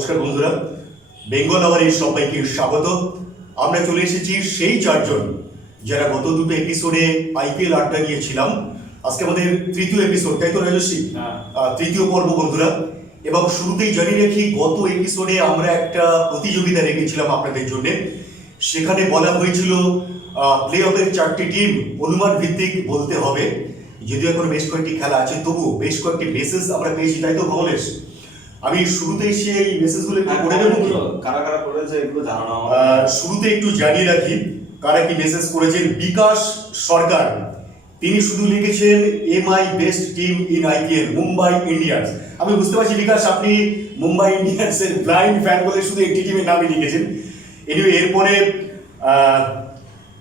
নমস্কার বন্ধুরা, বেঙ্গল আওয়ারে সবাইকে স্বাগত। আমরা চলে এসেছি সেই চারজন যারা গত দুটো এপিসোডে আইপিএল আড্ডা নিয়েছিলাম। আজকে আমাদের তৃতীয় এপিসোড, তাই তো রাজস্বী? তৃতীয় পর্ব বন্ধুরা। এবং শুরুতেই জানিয়ে রাখি, গত এপিসোডে আমরা একটা প্রতিযোগিতা রেখেছিলাম আপনাদের জন্য। সেখানে বলা হয়েছিল প্লে অফের 4টি টিম অনুমান ভিত্তিক বলতে হবে। যদিও এখন বেশ কয়েকটি খেলা আছে, তবুও বেশ কয়েকটি মেসেজ আমরা পেয়েছি, তাই তো কমলেশ? আমি শুরুতেই সেই মেসেজগুলো একটু পড়ে দেবো। কারা কারা করেছে এগুলো জানানো। শুরুতে একটু জানিয়ে রাখি কারা কি মেসেজ করেছেন। বিকাশ সরকার, তিনি শুধু লিখেছেন MI best team in IPL Mumbai Indians. আমি বুঝতে পারছি বিকাশ, আপনি মুম্বাই ইন্ডিয়ান্সের ব্লাইন্ড ফ্যান বলে শুধু একটি টিমের নামই লিখেছেন। এনিওয়ে, এরপরে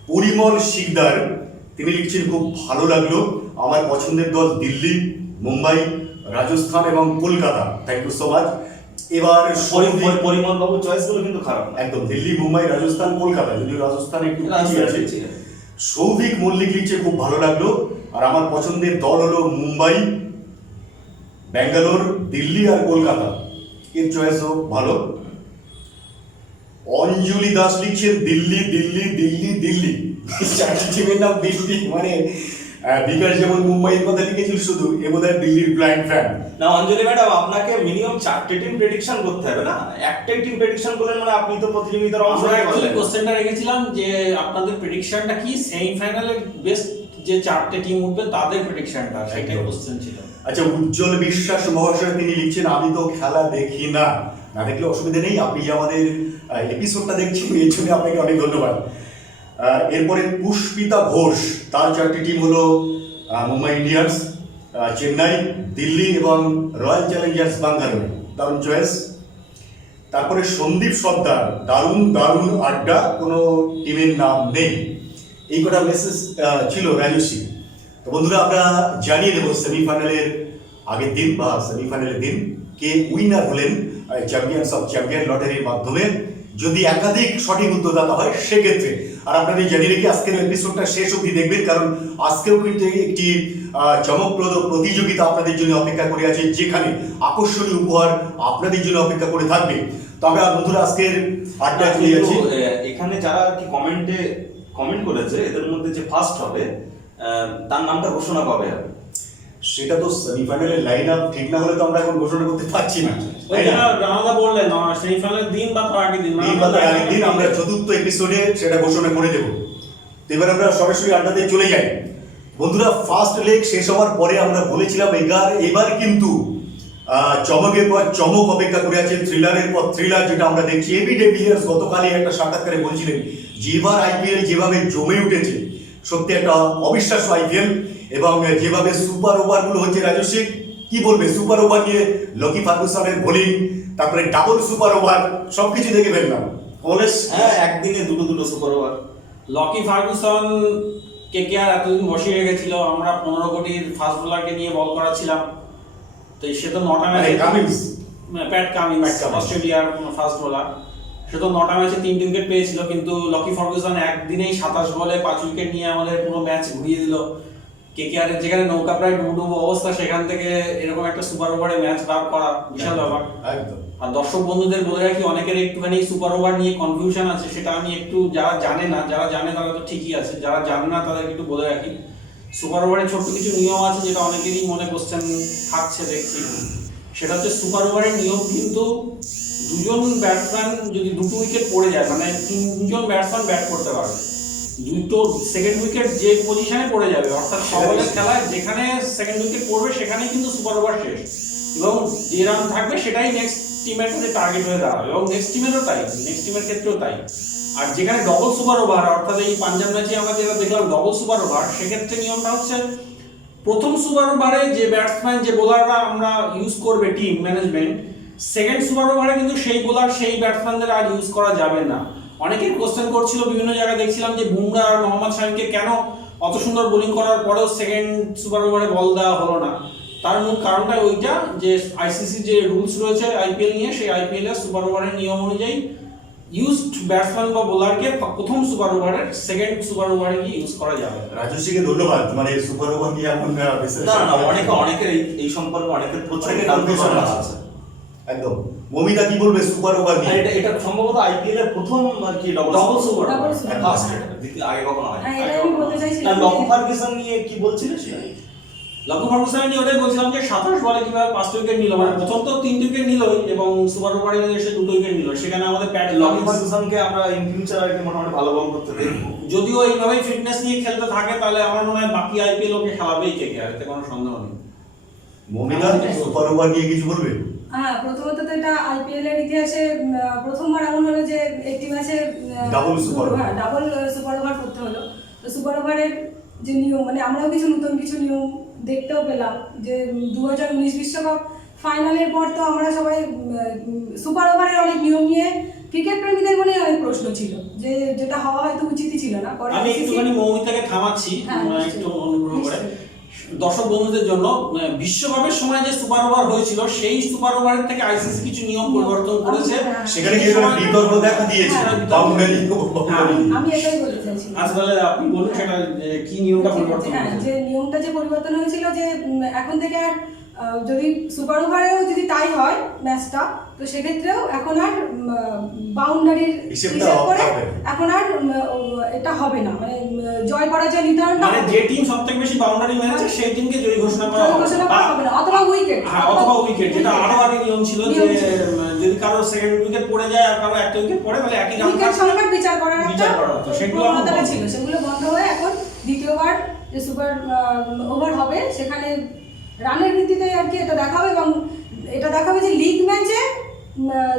পরিমল শিকদার, তিনি লিখছেন খুব ভালো লাগলো, আমার পছন্দের দল দিল্লি, মুম্বাই, রাজস্থান এবং Kolkata. Thank you so much. এবার পরিমল বাবু চয়েস গুলো কিন্তু খারাপ না, একদম দিল্লি, মুম্বাই, রাজস্থান, কলকাতা, যদিও রাজস্থান একটু পিছিয়ে আছে। সৌভিক মল্লিক লিখছে খুব ভালো লাগলো, আর আমার পছন্দের দল হলো মুম্বাই, ব্যাঙ্গালোর, দিল্লি আর কলকাতা। এর চয়েসও ভালো। অঞ্জলি দাস লিখছেন দিল্লি দিল্লি দিল্লি দিল্লি, চারটি টিমের নাম দিল্লি। মানে বিকাশ যেমন মুম্বাইয়ের কথা লিখেছিল শুধু, এ বোধহয় দিল্লির ব্লাইন্ড ফ্যান। না অঞ্জলি ম্যাডাম, আপনাকে মিনিমাম 4টে টিম প্রেডিকশন করতে হবে না, একটাই টিম প্রেডিকশন করলেন মানে আপনি তো প্রতিযোগিতার অংশ আমরা হয়ে একচুয়ালি গেলেন। কোশ্চেনটা রেখেছিলাম যে আপনাদের প্রেডিকশনটা কি, সেমিফাইনালে বেস্ট যে 4টে টিম উঠবে তাদের প্রেডিকশনটা, সেটাই কোশ্চেন ছিল। আচ্ছা, উজ্জ্বল বিশ্বাস মহাশয় তিনি লিখছেন আমি তো খেলা দেখি না। না দেখলে অসুবিধা নেই, আপনি যে আমাদের এপিসোডটা দেখছেন এই জন্য আপনাকে অনেক ধন্যবাদ। এরপরে পুষ্পিতা ঘোষ, তার 4টি টিম হলো মুম্বাই ইন্ডিয়ান্স, চেন্নাই, দিল্লি এবং রয়্যাল চ্যালেঞ্জার্স বাঙ্গালোর। দারুণ চয়েস। তারপরে সন্দীপ সর্দার, দারুণ দারুণ আড্ডা, কোনো টিমের নাম নেই। এই কটা মেসেজ ছিল রাজস্বী। তো বন্ধুরা, আমরা জানিয়ে দেবো সেমিফাইনালের আগের দিন বা সেমিফাইনালের দিন কে উইনার হলেন চ্যাম্পিয়ন্স অফ চ্যাম্পিয়ন লটারির মাধ্যমে, যদি একাধিক সঠিক উত্তরদাতা হয় সেক্ষেত্রে। আর আপনাদের জানিয়ে রেখে আজকের এপিসোডটা শেষ অবধি দেখবেন, কারণ আজকেও কিন্তু একটি চমকপ্রদ প্রতিযোগিতা আপনাদের জন্য অপেক্ষা করে আছে, যেখানে আকর্ষণীয় উপহার আপনাদের জন্য অপেক্ষা করে থাকবে। তবে বন্ধুরা, আজকের আড্ডা চলে যাচ্ছে। এখানে যারা কি কমেন্ট করেছে এদের মধ্যে যে ফার্স্ট হবে তার নামটা ঘোষণা কবে হবে? সেটা তো সেমিফাইনালের লাইন আপ ঠিক না হলে তো আমরা এখন ঘোষণা করতে পারছি না। রানাদা বললেন সেমিফাইনালের দিন বা তার আগের দিন আমরা চতুর্থ এপিসোডে সেটা ঘোষণা করে দেব। তো এবার আমরা সরাসরি আড্ডাতে চলে যাই। বন্ধুরা, ফার্স্ট লেগ শেষ হওয়ার পরে আমরা বলেছিলাম এবার কিন্তু চমকের পর চমক অপেক্ষা করে আছে, থ্রিলারের পর থ্রিলার, যেটা আমরা দেখছি। এবি ডিভিলিয়ার্স গতকালই একটা সাক্ষাৎকারে বলছিলেন যে এবার আইপিএল যেভাবে জমে উঠেছে, সত্যি একটা অবিশ্বাস্য আইপিএল। এবং যেভাবে সুপার ওভারগুলো হচ্ছে, রাজস্বী কি বলবে সুপার ওভার নিয়ে? লকি ফার্গুসনের বোলিং, তারপরে ডাবল সুপার ওভার, সবকিছু দেখে ফেললাম। হ্যাঁ, একদিনে দুটো super over. Lockie Ferguson KKR এতদিন বসিয়ে রেখেছিল, আমরা 15 কোটির ফাস্ট বোলারকে নিয়ে বল করাচ্ছিলাম, তো সে তো 9টা ম্যাচে প্যাট কামিন্স অস্ট্রেলিয়ার ফাস্ট বোলার, সে তো 9টা ম্যাচে 3 উইকেট পেয়েছিল। কিন্তু লকি ফার্গুসন একদিনেই 27 বলে 5 উইকেট নিয়ে আমাদের পুরো ম্যাচ ঘুরিয়ে দিল। কেকেআর এর যেখানে নৌকা প্রায় ডুবো অবস্থা, সেখান থেকে এরকম একটা সুপার ওভারে ম্যাচ বার করা বিশাল ব্যাপার। আর দর্শক বন্ধুদের বলে রাখি, অনেকের একটুখানি সুপার ওভার নিয়ে কনফিউশন আছে, সেটা আমি একটু, যারা জানে না, যারা জানে তারা তো ঠিকই আছে, যারা জানে না তাদেরকে একটু বলে রাখি। সুপার ওভারে ছোট্ট কিছু নিয়ম আছে যেটা অনেকেরই মনে কোশ্চেন থাকছে দেখছি। সেটা হচ্ছে সুপার ওভারের নিয়ম কিন্তু দুজন ব্যাটসম্যান যদি 2 উইকেট পড়ে যায়, মানে 3জন ব্যাটসম্যান ব্যাট করতে পারবে, দুটো সেকেন্ড উইকেট যে পজিশনে পড়ে যাবে, অর্থাৎ সবলের খেলায় যেখানে সেকেন্ড উইকেট পড়বে সেখানেই কিন্তু সুপার ওভার শেষ, এবং যে রান থাকবে সেটাই নেক্সট টিমের কাছে টার্গেট হয়ে দাঁড়াবে, এবং নেক্সট টিমেরও তাই, নেক্সট টিমের ক্ষেত্রেও তাই। আর যেখানে ডবল সুপার ওভার, অর্থাৎ এই পাঞ্জাব ম্যাচে আমরা যেটা দেখলাম ডবল সুপার ওভার, সেক্ষেত্রে নিয়মটা হচ্ছে প্রথম সুপার ওভারে যে ব্যাটসম্যান, যে বোলাররা আমরা ইউজ করবে টিম ম্যানেজমেন্ট, সেকেন্ড সুপার ওভারে কিন্তু সেই বোলার সেই ব্যাটসম্যানদের আর ইউজ করা যাবে না। অনেকেই কোশ্চেন করছিল, বিভিন্ন জায়গায় দেখছিলাম যে বুমরা আর মোহাম্মদ শামিকে কেন অত সুন্দর বোলিং করার পরেও সেকেন্ড সুপার ওভারে বল দেওয়া হলো না। তার মূল কারণটা ওইটা যে আইসিসি যে রুলস রয়েছে আইপিএল নিয়ে, সেই আইপিএল এর সুপার ওভারের নিয়ম অনুযায়ী ইউজড ব্যাটসম্যান বা বোলারকে প্রথম সুপার ওভারের সেকেন্ড সুপার ওভারে গিয়ে ইউজ করা যাবে। রাজস্বীকে ধন্যবাদ, মানে সুপার ওভার নিয়ে এমন অনেকের এই সম্পর্কে অনেকের প্রচুর কনফিউশন আছে। একদম। মমিতা কি বলবে সুপার ওভার আর নিয়ে? এটা সম্ভবত আইপিএল এর প্রথম আর কি Double super over। ফার্স্ট দ্বিতীয় আগে কখনো হয় হ্যাঁ, এটা আমি বলতে চাইছিলাম যে- লকি ফার্গুসন নিয়ে কি বলছিলে সেটা? লকি ফার্গুসন নিয়ে ওটাই বলছিলাম যে 27 বলে কিভাবে 5 উইকেট নিল, মানে প্রথম তো 3 উইকেট নিলই এবং সুপার ওভারে এসে 2 উইকেট নিল। সেখানে আমাদের প্যাট লকি ফার্গুসনকে আমরা ইন ফিউচার আর কি মোটামুটি ভালো বল করতে দেখবো। যদিও এইভাবে ফিটনেস নিয়ে খেলতে থাকে তাহলে আমার মনে হয় বাকি আইপিএল ওকে খেলাবেই কেকেআর, এতে কোনো সন্দেহ নেই। মমিতা সুপার ওভার নিয়ে কিছু বলবে? হ্যাঁ, প্রথমত তো এটা আইপিএল এর ইতিহাসে প্রথমবার এমন হলো যে একটি ম্যাচে Double super over। হ্যাঁ, ডাবল সুপার ওভার করতে হলো। তো সুপার ওভারের যে নিয়ম, মানে আমরাও কিছু নতুন কিছু নিয়ম দেখতেও পেলাম যে 2019 বিশ্বকাপ ফাইনালের পর তো আমরা সবাই সুপার ওভারের অনেক নিয়ম নিয়ে ক্রিকেট প্রেমীদের মনে অনেক প্রশ্ন ছিল যে যেটা হওয়া হয়তো উচিতই ছিল না। পরে আমি ICC একটুখানি মৌমিতাকে থামাচ্ছি, হ্যাঁ, মানে নিশ্চয়ই। একটু অনুগ্রহ করে। নিশ্চয়ই। দর্শক বন্ধুদের জন্য বিশ্বকাপের সময় যে সুপার ওভার হয়েছিল সেই সুপার ওভারের থেকে আইসিসি কিছু নিয়ম পরিবর্তন করেছে। সেখানে কি একটা বিতর্ক দেখা দিয়েছে হ্যাঁ, বাউন্ডারি আমি এটাই বলতে চাইছিলাম। আচ্ছা, তাহলে আপনি বলুন সেটা যে কি নিয়মটা পরিবর্তন হ্যাঁ, হয়েছে। যে নিয়মটা যে পরিবর্তন হয়েছিল যে এখন থেকে আর যদি সুপার ওভারেও যদি টাই হয় ম্যাচটা, তো সেক্ষেত্রেও এখন আর বাউন্ডারির হিসেবটা হিসেব করে হবে না। এখন আর এটা হবে না, মানে জয় পরাজয় নির্ধারণটা মানে যে টিম সবথেকে বেশি বাউন্ডারি মেরেছে সেই টিমকে জয়ী ঘোষণা করা জয় হবে। ঘোষণা করা হবে না, অথবা উইকেট। হ্যাঁ, অথবা উইকেট, যেটা আরো আগে নিয়ম ছিল যে নিয়ম ছিল। যদি কারো সেকেন্ড উইকেট পড়ে যায় আর কারো একটা উইকেট পড়ে তাহলে একই রান উইকেট সংখ্যার বিচার করার একটা বিচার করা হতো। সেগুলো এখন প্রবণতাটা বন্ধ। ছিল, সেগুলো বন্ধ হয়ে এখন দ্বিতীয়বার যে সুপার ওভার হবে সেখানে রানের ভিত্তিতে আর কি এটা দেখাবে, এবং এটা দেখাবে যে লিগ ম্যাচে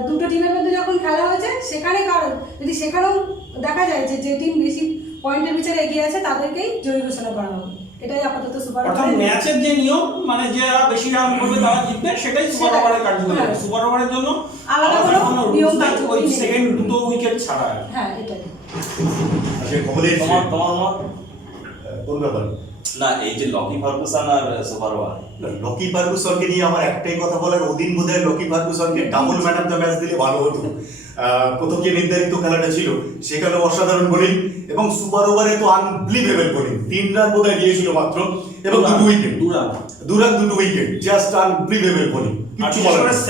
দুটো টিমের মধ্যে যখন খেলা হয়েছে সেখানে যদি সেখানেও দেখা যায় যে যে টিম বেশি পয়েন্টের বিচারে এগিয়ে আছে তাদেরকেই জয়ী ঘোষণা করা হবে। এটাই আপাতত সুপার অর্থাৎ ম্যাচের যে নিয়ম, মানে যারা বেশি রান করবে তারা জিতবে, সেটাই সুপার ওভারে কার্যকরী হবে। হ্যাঁ। সুপার ওভারের জন্য আলাদা কোনো rules নিয়ম নেই, কার্যকরী ওই নেই। সেকেন্ড দুটো উইকেট ছাড়া। হ্যাঁ, এটাই। আচ্ছা, কমলেশ তোমার তোমার মত? কোন ব্যাপার? না, এই যে লকি ফার্গুসন আর সুপার ওভার, লকি ফার্গুসনকে নিয়ে আমার একটাই কথা বলার, ওদিন বোধহয় লকি ফার্গুসনকে double man of the match দিলে ভালো হতো। প্রথম যে নির্ধারিত খেলাটা ছিল সেখানে অসাধারণ বোলিং, এবং সুপার ওভারে তো আনবিলিভেবল বোলিং। 3 রান বোধহয় দিয়েছিল মাত্র, এবং 2 wicket, 2 run 2 wicket, just unbelievable bowling, আর কিছু বিশেষ বলার করে নেই।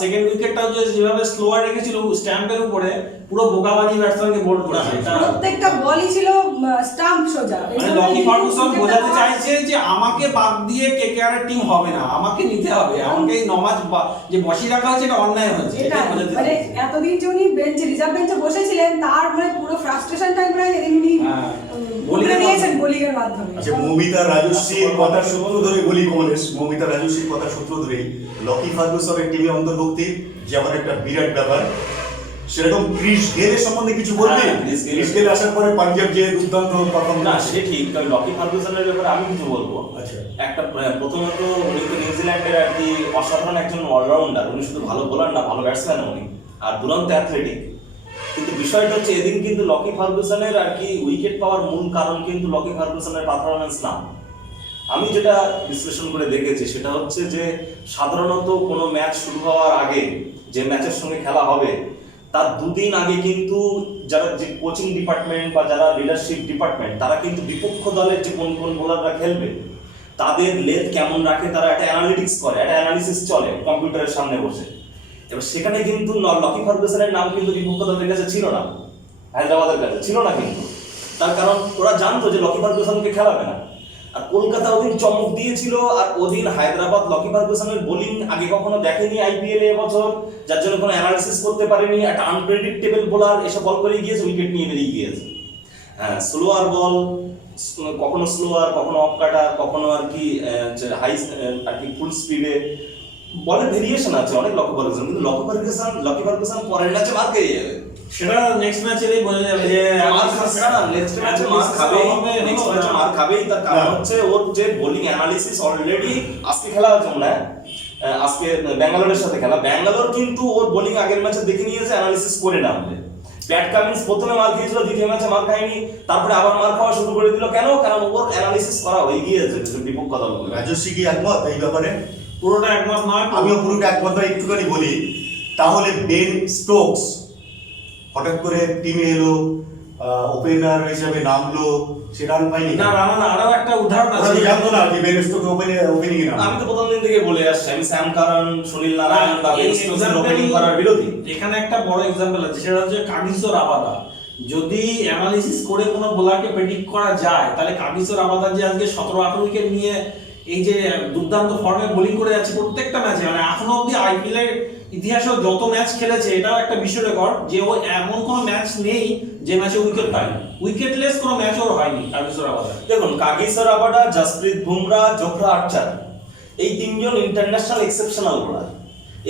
সেকেন্ড উইকেটটাও যে যেভাবে স্লোয়ার রেখেছিল স্ট্যাম্পের উপরে, পুরো বোকাবাজি ব্যাটসম্যানকে বোল্ড করেছে। এটা প্রত্যেকটা বলই ছিল স্টাম্প সোজা। মানে লকি ফার্গুসন বোঝাতে চাইছে যে আমাকে বাদ দিয়ে কেকেআর এর টিম হবে না, আমাকে নিতে হবে, আমাকে এই নমাজ যে বসিয়ে রাখা হয়েছে এটা অন্যায় হয়েছে, এটা এটাই বোঝাতে মানে চাইছে। এতদিন যে উনি বেঞ্চে রিজার্ভ বেঞ্চে বসেছিলেন তার মানে পুরো ফ্রাস্ট্রেশনটা মানে এদিন উনি হ্যাঁ, বলে নিয়েছেন বোলিং এর মাধ্যমে। আচ্ছা, মৌমিতা রাজশ্রীর কথার সূত্র ধরে বলি কমলেশ, মৌমিতা রাজশ্রীর কথার সূত্র ধরে লকি ফার্গুসনের টিমে অন্তর্ভুক্তি যেমন একটা বিরাট ব্যাপার, সেরকম ক্রিস গেলের সম্বন্ধে কিছু বলবে? হ্যাঁ, ক্রিস গেল। ক্রিস গেল আসার পরে পাঞ্জাব যে দুর্দান্ত পারফরম্যান্স। না সে ঠিক, তবে লকি ফার্গুসনের ব্যাপারে আমি কিছু বলবো। আচ্ছা। একটা প্রথমত উনি তো নিউজিল্যান্ডের আর কি অসাধারণ একজন অলরাউন্ডার, উনি শুধু ভালো বোলার না, ভালো ব্যাটসম্যান উনি, আর দুরন্ত অ্যাথলেটিক। কিন্তু বিষয়টা হচ্ছে এদিন কিন্তু লকি ফার্গুসনের আর কি উইকেট পাওয়ার মূল কারণ কিন্তু লকি ফার্গুসনের পারফরম্যান্স না। আমি যেটা বিশ্লেষণ করে দেখেছি সেটা হচ্ছে যে সাধারণত কোনো ম্যাচ শুরু হওয়ার আগে, যে ম্যাচের সঙ্গে খেলা হবে তার 2 দিন আগে কিন্তু যারা যে কোচিং ডিপার্টমেন্ট বা যারা লিডারশিপ ডিপার্টমেন্ট তারা কিন্তু বিপক্ষ দলের যে কোন কোন বোলাররা খেলবে তাদের লেথ কেমন রাখে তারা একটা অ্যানালিটিক্স করে, একটা অ্যানালিসিস চলে কম্পিউটারের সামনে বসে। এবার সেখানে কিন্তু লকি ফার্গুসনের নাম কিন্তু বিপক্ষ দলের কাছে ছিল না, হায়দ্রাবাদের কাছে ছিল না কিন্তু, তার কারণ ওরা জানতো যে লকি ফার্গুসনকে খেলাবে না। আর কলকাতা ওদিন চমক দিয়েছিল, আর ওদিন হায়দ্রাবাদ লকি ফার্গুসনের বোলিং আগে কখনো দেখেনি আইপিএল এবছর, যার জন্য কোনো অ্যানালিসিস করতে পারেনি। একটা আনপ্রেডিক্টেবল বোলার এসে বল করে গিয়েছে, উইকেট নিয়ে বেরিয়ে গিয়েছে। হ্যাঁ, স্লোয়ার বল, কখনো স্লোয়ার, কখনো অফ কাটার, কখনো আর কি হাই আর কি ফুল স্পিডে বলের ভেরিয়েশন আছে অনেক লকি ফার্গুসন, কিন্তু লকি ফার্গুসন পরের ম্যাচে মার খেয়ে যাবে। সেটা নেক্সট ম্যাচেই বোঝা যাবে যে নেক্সট ম্যাচে মার খাবেই। তার কারণ হচ্ছে ওর যে বোলিং অ্যানালিসিস অলরেডি আজকে খেলা হচ্ছে মনে হয়, আজকে ব্যাঙ্গালোরের সাথে খেলা, ব্যাঙ্গালোর কিন্তু ওর বোলিং আগের ম্যাচে দেখে নিয়েছে, অ্যানালিসিস করে নামবে। প্যাট কামিন্স প্রথমে মার খেয়েছিল, দ্বিতীয় ম্যাচে মার খায়নি, তারপরে আবার মার খাওয়া শুরু করে দিল। কেন? কারণ ওর অ্যানালিসিস করা হয়ে গিয়েছে বিপক্ষ দলগুলো। রাজশ্রী কি একমত এই ব্যাপারে? পুরোটা একমত নয়। আমিও পুরোটা একমত নয়, একটুখানি বলি। তাহলে বেন স্টোকস হঠাৎ করে টিমে এলো, ওপেনার হিসেবে নামলো, সেটা আমি পাইনি। না রানা আরো একটা উদাহরণ ওরা আছে। তো জানতো না যে বেন স্টোকস ওপেনিং এ নামবে। আমি তো প্রথম দিন থেকে বলে আসছি আমি স্যাম কারণ, সুনীল নারায়ণ বা বেন স্টোকসের ওপেনিং করার বিরোধী। এখানে একটা বড় এক্সাম্পল আছে, সেটা হচ্ছে কাগিসো রাবাদা। যদি অ্যানালিসিস করে কোনো বোলারকে প্রেডিক্ট করা যায়, তাহলে কাগিসো রাবাদা যে আজকে 17-18 উইকেট নিয়ে এই যে দুর্দান্ত ফর্মে বোলিং করে যাচ্ছে প্রত্যেকটা ম্যাচে, মানে এখনো অব্দি আইপিএল এর ইতিহাসেও যত ম্যাচ খেলেছে এটাও একটা বিশ্ব রেকর্ড যে ও এমন কোনো ম্যাচ নেই যে ম্যাচে উইকেট পায়নি, উইকেটলেস কোনো ম্যাচ ওর হয়নি কাগিসো রাবাদা। দেখুন Kagiso Rabada, Jasprit Bumrah, Jofra Archer, এই তিনজন ইন্টারন্যাশনাল এক্সেপশনাল বোলার।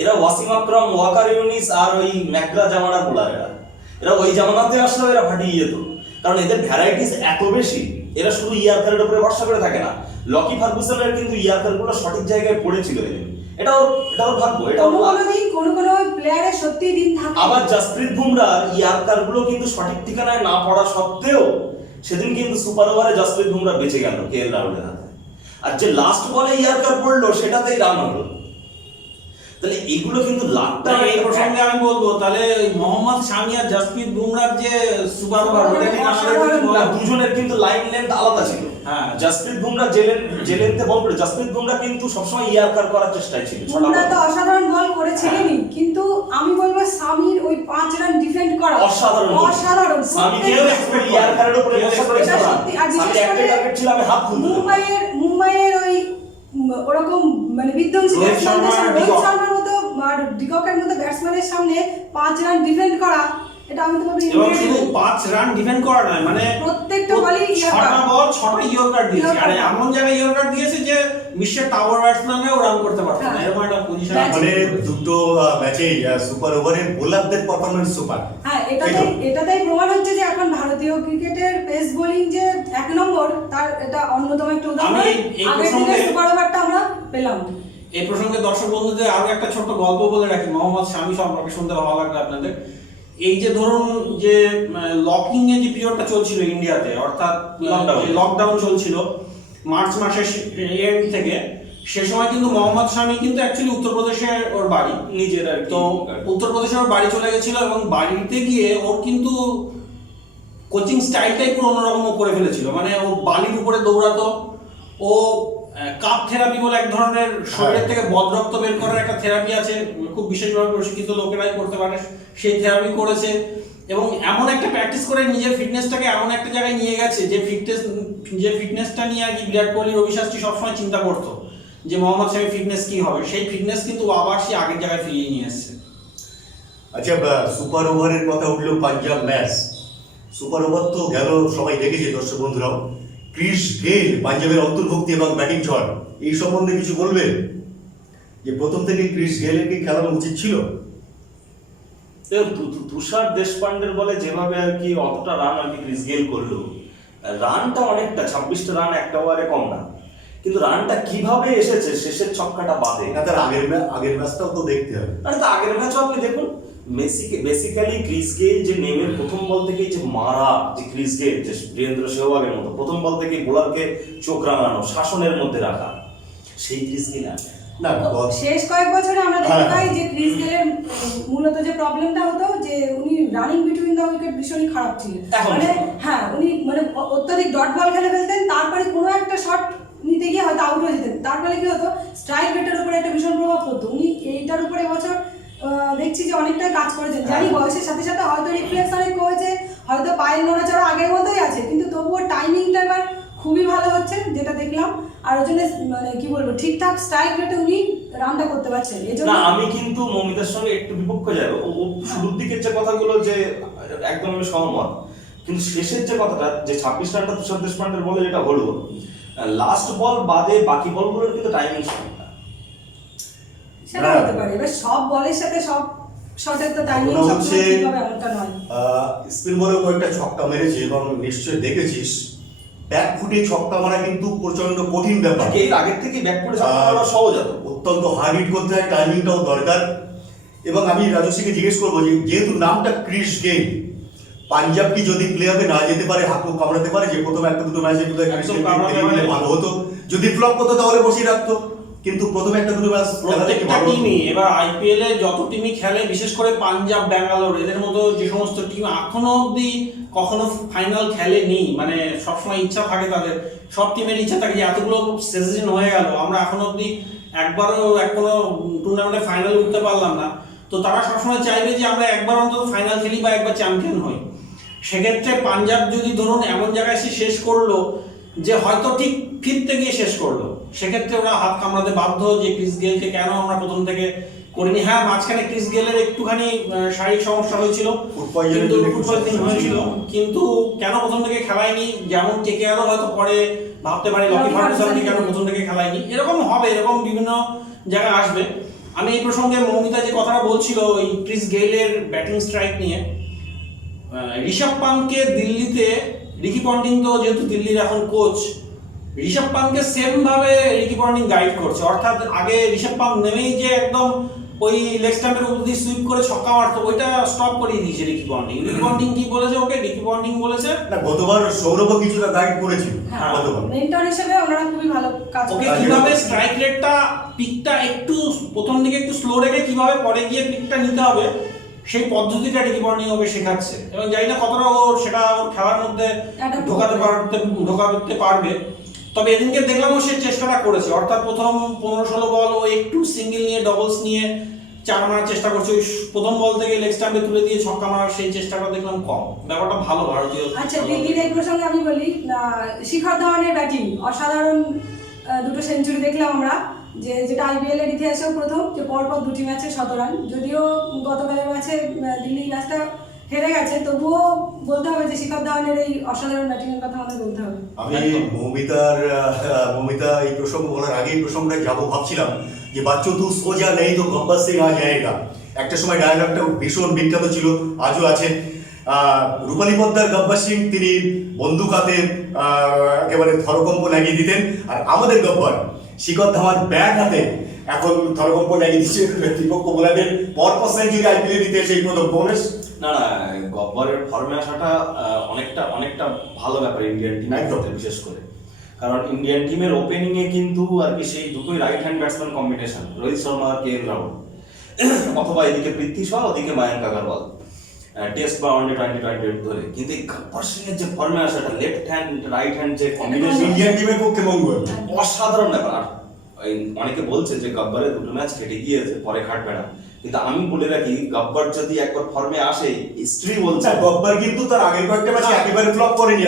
এরা ওয়াসিম আকরাম, ওয়াকার ইউনিস আর ওই ম্যাকগ্রা জামানার বোলার। এরা ওই জামানাতে আসলেও এরা ফাটিয়ে যেত, কারণ এদের ভ্যারাইটিস এত বেশি। এরা শুধু ইয়ার্কারের উপরে ভরসা করে থাকে না, লকি ফার্গুসনের কিন্তু ইয়ার্কার গুলো সঠিক জায়গায় পড়েছিল। এটাও ভাগ্য, এটাও কোনো প্লেয়ারের সত্যি দিন থাকে। আবার জাসপ্রীত বুমরার ইয়ার্কার গুলো কিন্তু সঠিক ঠিকানায় না পড়া সত্ত্বেও সেদিন কিন্তু সুপার ওভারে জাসপ্রীত বুমরা বেঁচে গেল কেএল রাহুলের হাতে। আর যে লাস্ট বলে ইয়ার্কার পড়লো সেটাতেই রান হলো। তাহলে এগুলো কিন্তু লাখটা। এই প্রসঙ্গে আমি বলবো তাহলে মোহাম্মদ শামি আর জাসপ্রীত বুমরার যে সুপার ওভার, ওটা নিয়ে আমাদের কিছু বলা। দুজনের কিন্তু লাইন লেন্থ আলাদা ছিল। হ্যাঁ, জাসপ্রীত বুমরা যে লেন্থে বল করে, জাসপ্রীত বুমরা কিন্তু সবসময় ইয়ার্কার করার চেষ্টায় ছিল। বুমরা তো অসাধারণ বল করেছিলেনই, কিন্তু আমি বলবো সামির ওই 5 রান ডিফেন্ড করা অসাধারণ। সামি কেউ ইয়ার্কারের উপরে ভরসা করে এটা সত্যি। আর বিশেষ করে টার্গেট ছিল আমি হাত খুলতে মুম্বাইয়ের ওই ওরকম মানে বিধ্বংসী রোহিত শর্মার মতো আর ডিককের মতো ব্যাটসম্যানের সামনে 5 রান ডিফেন্ড করা, এটা আমি তো বলবো এবং শুধু 5 রান ডিফেন্ড করা নয়, মানে প্রত্যেকটা বলই 6টা বল 6টা ইয়র্কার দিয়েছে। আর এমন জায়গায় ইয়র্কার দিয়েছে যে বিশ্বের টাওয়ার ব্যাটসম্যানরাও রান করতে পারতো না, এরকম একটা পজিশন। মানে দুটো ম্যাচেই সুপার ওভারে বোলারদের পারফরম্যান্স সুপার। হ্যাঁ, এটাতেই প্রমাণ হচ্ছে যে এখন ভারতীয় ক্রিকেটের পেস বোলিং যে 1 নম্বর, তার এটা অন্যতম একটা উদাহরণ। আগের দিনের সুপার ওভারটা আমরা পেলাম। এই প্রসঙ্গে দর্শক বন্ধুদের আরো একটা ছোট্ট গল্প বলে রাখি মোহাম্মদ শামি সম্পর্কে, শুনতে ভালো লাগবে আপনাদের। এই যে ধরুন যে লকিং এর যে পিরিয়ডটা চলছিল ইন্ডিয়াতে, অর্থাৎ লকডাউন চলছিল মার্চ মাসের এন্ড থেকে, সে সময় কিন্তু মোহাম্মদ শামি কিন্তু অ্যাকচুয়ালি উত্তরপ্রদেশে ওর বাড়ি, নিজের আর তো উত্তরপ্রদেশে ওর বাড়ি চলে গেছিল এবং বাড়িতে গিয়ে ওর কিন্তু কোচিং স্টাইলটাই পুরো অন্যরকম করে ফেলেছিল। মানে ও বালির উপরে দৌড়াতো, ও কাপ থেরাপি বলে এক ধরনের শরীরের থেকে বদরক্ত বের করার একটা থেরাপি আছে, খুব বিশেষভাবে প্রশিক্ষিত লোকেরাই করতে পারে, সেই থেরাপি করেছে এবং এমন একটা প্র্যাকটিস করে নিজের ফিটনেসটাকে এমন একটা জায়গায় নিয়ে গেছে যে ফিটনেসটা নিয়ে আর কি বিরাট কোহলি, রবি শাস্ত্রী সবসময় চিন্তা করতো যে মোহাম্মদ শামির ফিটনেস কি হবে, সেই ফিটনেস কিন্তু আবার সে আগের জায়গায় ফিরিয়ে নিয়ে এসছে। আচ্ছা, সুপার ওভারের কথা উঠলো, পাঞ্জাব ম্যাচ সুপার ওভার তো গেল, সবাই দেখেছে দর্শক বন্ধুরাও। ক্রিস গেইল পাঞ্জাবের অন্তর্ভুক্তি এবং ব্যাটিং ঝড়, এই সম্বন্ধে কিছু বলবেন? যে প্রথম থেকে ক্রিস গেইলকে খেলানো উচিত ছিল? তুষার দেশপান্ডের বলে যেভাবে আর কি অতটা রান আর কি ক্রিস গেইল করলো, রানটা অনেকটা 26টা রান একটা ওভারে কম না, কিন্তু রানটা কিভাবে এসেছে শেষের ছক্কাটা বাদে। না, তার আগের ম্যাচটাও তো দেখতে হবে। আরে তো আগের ম্যাচও আপনি দেখুন, বেসিক্যালি ক্রিস গেইল যে নেমে প্রথম বল থেকেই যে মারা, যে ক্রিস গেইল যে বীরেন্দ্র সেহবাগের মতো প্রথম বল থেকে বোলারকে চোখ রাঙানো, শাসনের মধ্যে রাখা, সেই ক্রিস গেইল না, শেষ কয়েক বছরে আমরা দেখতে পাই যে ক্রিস গেলের মূলত যে প্রবলেমটা হতো যে উনি রানিং বিটুইন দ্য উইকেট ভীষণই খারাপ ছিলেন। মানে হ্যাঁ, উনি মানে অত্যাধিক ডট বল খেলে ফেলতেন, তারপরে কোনো একটা শট নিতে গিয়ে হয়তো আউট হয়ে যেতেন, তারপরে কি হতো স্ট্রাইক রেটের উপরে একটা ভীষণ প্রভাব পড়তো। উনি এইটার উপরে এবছর দেখছি যে অনেকটা কাজ করেছেন। জানি বয়সের সাথে সাথে হয়তো রিফ্লেক্স অনেক কমেছে, হয়তো পায়ের নড়াচড়া আগের মতোই আছে, কিন্তু তবুও টাইমিংটা এবার খুবই ভালো হচ্ছে যেটা দেখলাম। আর ওই জন্য মানে কি বলবো, ঠিকঠাক স্ট্রাইক রেটে উনি রানটা করতে পারছেন। এজন্য না, আমি কিন্তু মমিতার সঙ্গে একটু বিপক্ষ যাবো। ও শুরুর দিকের যে কথাগুলো যে একদম আমি সহমত, কিন্তু শেষের যে কথাটা যে 26 রানটা তুষার দেশপান্ডের বলে যেটা হলো, লাস্ট বল বাদে বাকি বলগুলোর কিন্তু টাইমিং সমস্যা। সেটা হতে পারে, এবার সব বলের সাথে সব শটের তো টাইমিং সবসময় ঠিক হবে এমনটা নয়। স্পিন বলে কয়েকটা ছক্কা মেরেছে এবং নিশ্চয়ই দেখেছিস ব্যাক ফুটে ছক্কা মারা কিন্তু প্রচন্ড কঠিন ব্যাপার। এর আগের থেকে ব্যাক ফুটে ছক্কা মারা সহজ হতো, অত্যন্ত হার্ড হিট করতে হয়, টাইমিংটাও দরকার। এবং আমি রাজস্বীকে জিজ্ঞেস করবো যে যেহেতু নামটা ক্রিস গেইল, পাঞ্জাব কি যদি প্লে অফে না যেতে পারে, হাঁকু কামড়াতে পারে যে প্রথম একটা দুটো ম্যাচে ভালো হতো, যদি ফ্লপ করতো তাহলে বসিয়ে রাখতো, কিন্তু প্রথমে একটা দুটো ম্যাচ প্রত্যেকটা টিমই এবার আইপিএল এ যত টিমই খেলে, বিশেষ করে পাঞ্জাব, ব্যাঙ্গালোর, এদের মতো যে সমস্ত টিম এখনো অব্দি কখনো ফাইনাল খেলেনি, মানে সবসময় ইচ্ছা থাকে তাদের, সব টিমের ইচ্ছা থাকে যে এতগুলো সিজন হয়ে গেল আমরা এখনো অবধি একবারও কোনো টুর্নামেন্টে ফাইনাল উঠতে পারলাম না, তো তারা সবসময় চাইবে যে আমরা একবার অন্তত ফাইনাল খেলি বা একবার চ্যাম্পিয়ন হই। সেক্ষেত্রে পাঞ্জাব যদি ধরুন এমন জায়গায় এসে শেষ করলো যে হয়তো ঠিক ফিরতে গিয়ে শেষ করলো, সেক্ষেত্রে ওরা হাত কামড়াতে বাধ্য যে ক্রিস গেলকে কেন আমরা প্রথম থেকে করিনি। হ্যাঁ, মাঝখানে ক্রিস গেলের একটুখানি শারীরিক সমস্যা হয়েছিল, কিন্তু ফুড পয়জনিং হয়েছিল, কিন্তু কেন প্রথম থেকে খেলায়নি, যেমন কেকেআরও হয়তো পরে ভাবতে পারি লকি ফার্গুসনকে কেন প্রথম থেকে খেলায়নি, এরকম হবে, এরকম বিভিন্ন জায়গায় আসবে। আমি এই প্রসঙ্গে মৌমিতা যে কথাটা বলছিল ওই ক্রিস গেইলের ব্যাটিং স্ট্রাইক নিয়ে, ঋষভ পান্তকে দিল্লিতে রিকি পন্টিং তো যেহেতু দিল্লির এখন কোচ, ঋষভ পান্তকে সেম ভাবে রিকি পন্টিং গাইড করছে, অর্থাৎ আগে ঋষভ পান্ত নেমেই যে একদম ওই লেগ স্ট্যাম্পের উপর দিয়ে সুইপ করে ছক্কা মারতো ওইটা স্টপ করিয়ে দিয়েছে রিকি পন্টিং। রিকি পন্টিং কি বলেছে ওকে? রিকি পন্টিং বলেছে না, গতবার সৌরভও কিছুটা গাইড করেছিল, গতবার মেন্টর হিসেবে ওনারা খুবই ভালো কাজ ওকে করেছে। কিভাবে স্ট্রাইক রেটটা পিকটা একটু প্রথম দিকে একটু স্লো রেখে কিভাবে পরে গিয়ে পিকটা নিতে হবে সেই পদ্ধতিটা রিকি পন্টিং ওকে শেখাচ্ছে, এবং জানি না কতটা ও সেটা ওর খেলার মধ্যে ঢোকাতে পারবে। তবে এদিনকে দেখলাম ও সে চেষ্টাটা করেছে, অর্থাৎ প্রথম 15-16 বল ও একটু সিঙ্গেল নিয়ে ডবলস নিয়ে 4 মারার চেষ্টা করছে, ওই প্রথম বল থেকে লেগ স্ট্যাম্পে তুলে দিয়ে ছক্কা মারার সেই চেষ্টাটা দেখলাম কম, ব্যাপারটা ভালো ভারতীয়। আচ্ছা, দিল্লির এই প্রসঙ্গে আমি বলি, শিখর ধাওয়ানের ব্যাটিং অসাধারণ, দুটো সেঞ্চুরি দেখলাম আমরা, যেটা আইপিএল এর ইতিহাসেও প্রথম, যে পরপর দুটি ম্যাচে 100 রান। যদিও গতকালের ম্যাচে দিল্লি ম্যাচটা হেরে গেছে, তবুও বলতে হবে যে শিখর ধাওয়ানের এই অসাধারণ ব্যাটিং এর কথা আমাদের বলতে হবে। আমি মৌমিতা এই প্রসঙ্গ বলার আগে এই প্রসঙ্গটা যাবো ভাবছিলাম যে বাচ্চো তু সোজা নেই তো গব্বর সিং আ যায়েগা, একটা সময় ডায়লগটা ভীষণ বিখ্যাত ছিল, আজও আছে। রূপালী পদ্মার গব্বর সিং তিনি বন্দুক হাতে একেবারে থরকম্প লাগিয়ে দিতেন, আর আমাদের গব্বর শিখর ধাওয়ান ব্যাট হাতে এখন থরকম্প লাগিয়ে দিচ্ছে বিপক্ষ বোলারদের পরপর সেঞ্চুরি আইপিএল দিতে সেই প্রথম বোনাস। না না, গব্বরের ফর্মে আসাটা অনেকটা ভালো ব্যাপার ইন্ডিয়ান টিমের, বিশেষ করে কারণ ইন্ডিয়ান টিমের ওপেনিং এ কিন্তু আর কি সেই দুটোই right hand batsman combination, Rohit Sharma আর কেএল রাহুল, অথবা এদিকে পৃথ্বী শাহ ওদিকে মায়াঙ্ক আগারওয়াল, টেস্ট বা ওয়ানডে 2020 ধরে। কিন্তু এই গব্বর সিং এর যে ফর্মে আসাটা, লেফট হ্যান্ড রাইট হ্যান্ড যে কম্বিনেশন ইন্ডিয়ান টিমের পক্ষে মঙ্গল, অসাধারণ ব্যাপার। আর অনেকে বলছে যে গব্বরের দুটো ম্যাচ কেটে গিয়েছে, পরে খাটবে না, কিন্তু আমি বলে রাখি গব্বর যদি একবার ফর্মে আসে, হিস্ট্রি বলছে গব্বর কিন্তু তার আগের কয়েকটা ম্যাচে একেবারে ফ্লপ করেনি,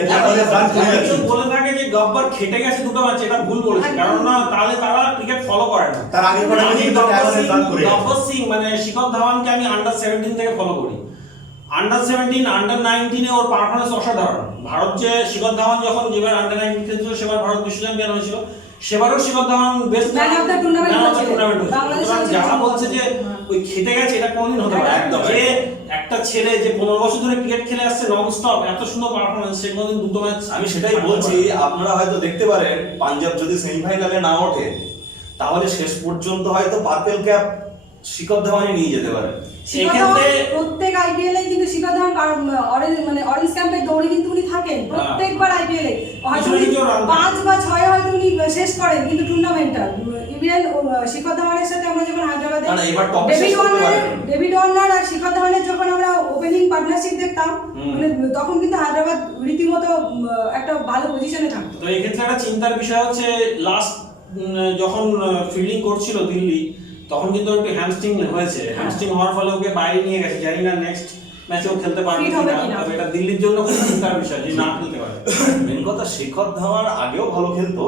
বলে থাকে যে গব্বর খেটে গেছে দুটো ম্যাচ, এটা ভুল বলেছে, কারণ না তাহলে তারা ক্রিকেট ফলো করে না। তার আগের কয়েকটা ম্যাচে কিন্তু এভারেজ রান করে গব্বর সিং মানে শিখর ধাওয়ানকে আমি আন্ডার 17 থেকে ফলো করি, আন্ডার 17 আন্ডার 19 ওর পারফরম্যান্স অসাধারণ। ভারত যে শিখর ধাওয়ান যখন যেবার আন্ডার 19 খেলছিল সেবার ভারত বিশ্ব চ্যাম্পিয়ন হয়েছিল, সেবারও Shikhar Dhawan best man of the tournament হয়েছিল। যারা বলছে যে ওই খেতে গেছে, এটা কোনদিন হতে পারে একদম, যে একটা ছেলে যে 15 বছর ধরে ক্রিকেট খেলে আসছে নন স্টপ, এত সুন্দর পারফরম্যান্স, সে কোনদিন দুটো ম্যাচ। আমি সেটাই বলছি, আপনারা হয়তো দেখতে পারেন পাঞ্জাব যদি সেমিফাইনালে না ওঠে তাহলে শেষ পর্যন্ত হয়তো পার্পেল ক্যাপ শিখর ধাওয়ানই নিয়ে যেতে পারে। প্রত্যেক আইপিএল এ কিন্তু শিখর ধাওয়ান অরেঞ্জ ক্যাম্পের দৌড়ে কিন্তু উনি থাকেন প্রত্যেকবার আইপিএল এ, হয়তো 5 বা 6 হয়তো উনি শেষ করেন, কিন্তু টুর্নামেন্টটা ইভেন শিখর ধাওয়ানের সাথে আমরা যখন হায়দ্রাবাদে ডেভিড ওয়ার্নার আর শিখর ধাওয়ানের যখন আমরা ওপেনিং পার্টনারশিপ দেখতাম, মানে তখন কিন্তু হায়দ্রাবাদ রীতিমতো একটা ভালো পজিশনে থাকতো। তো এই ক্ষেত্রে একটা চিন্তার বিষয় হচ্ছে লাস্ট যখন ফিল্ডিং করছিল দিল্লি, তখন কিন্তু একটু হ্যামস্ট্রিং হয়েছে, হ্যামস্ট্রিং হওয়ার ফলে ওকে বাইরে নিয়ে গেছে, জানি না নেক্সট ম্যাচেও খেলতে পারবে কিনা, তবে এটা দিল্লির জন্য খুব চিন্তার বিষয় যে না খেলতে পারে। মেন কথা শিখর ধাওয়ান আগেও ভালো খেলতো,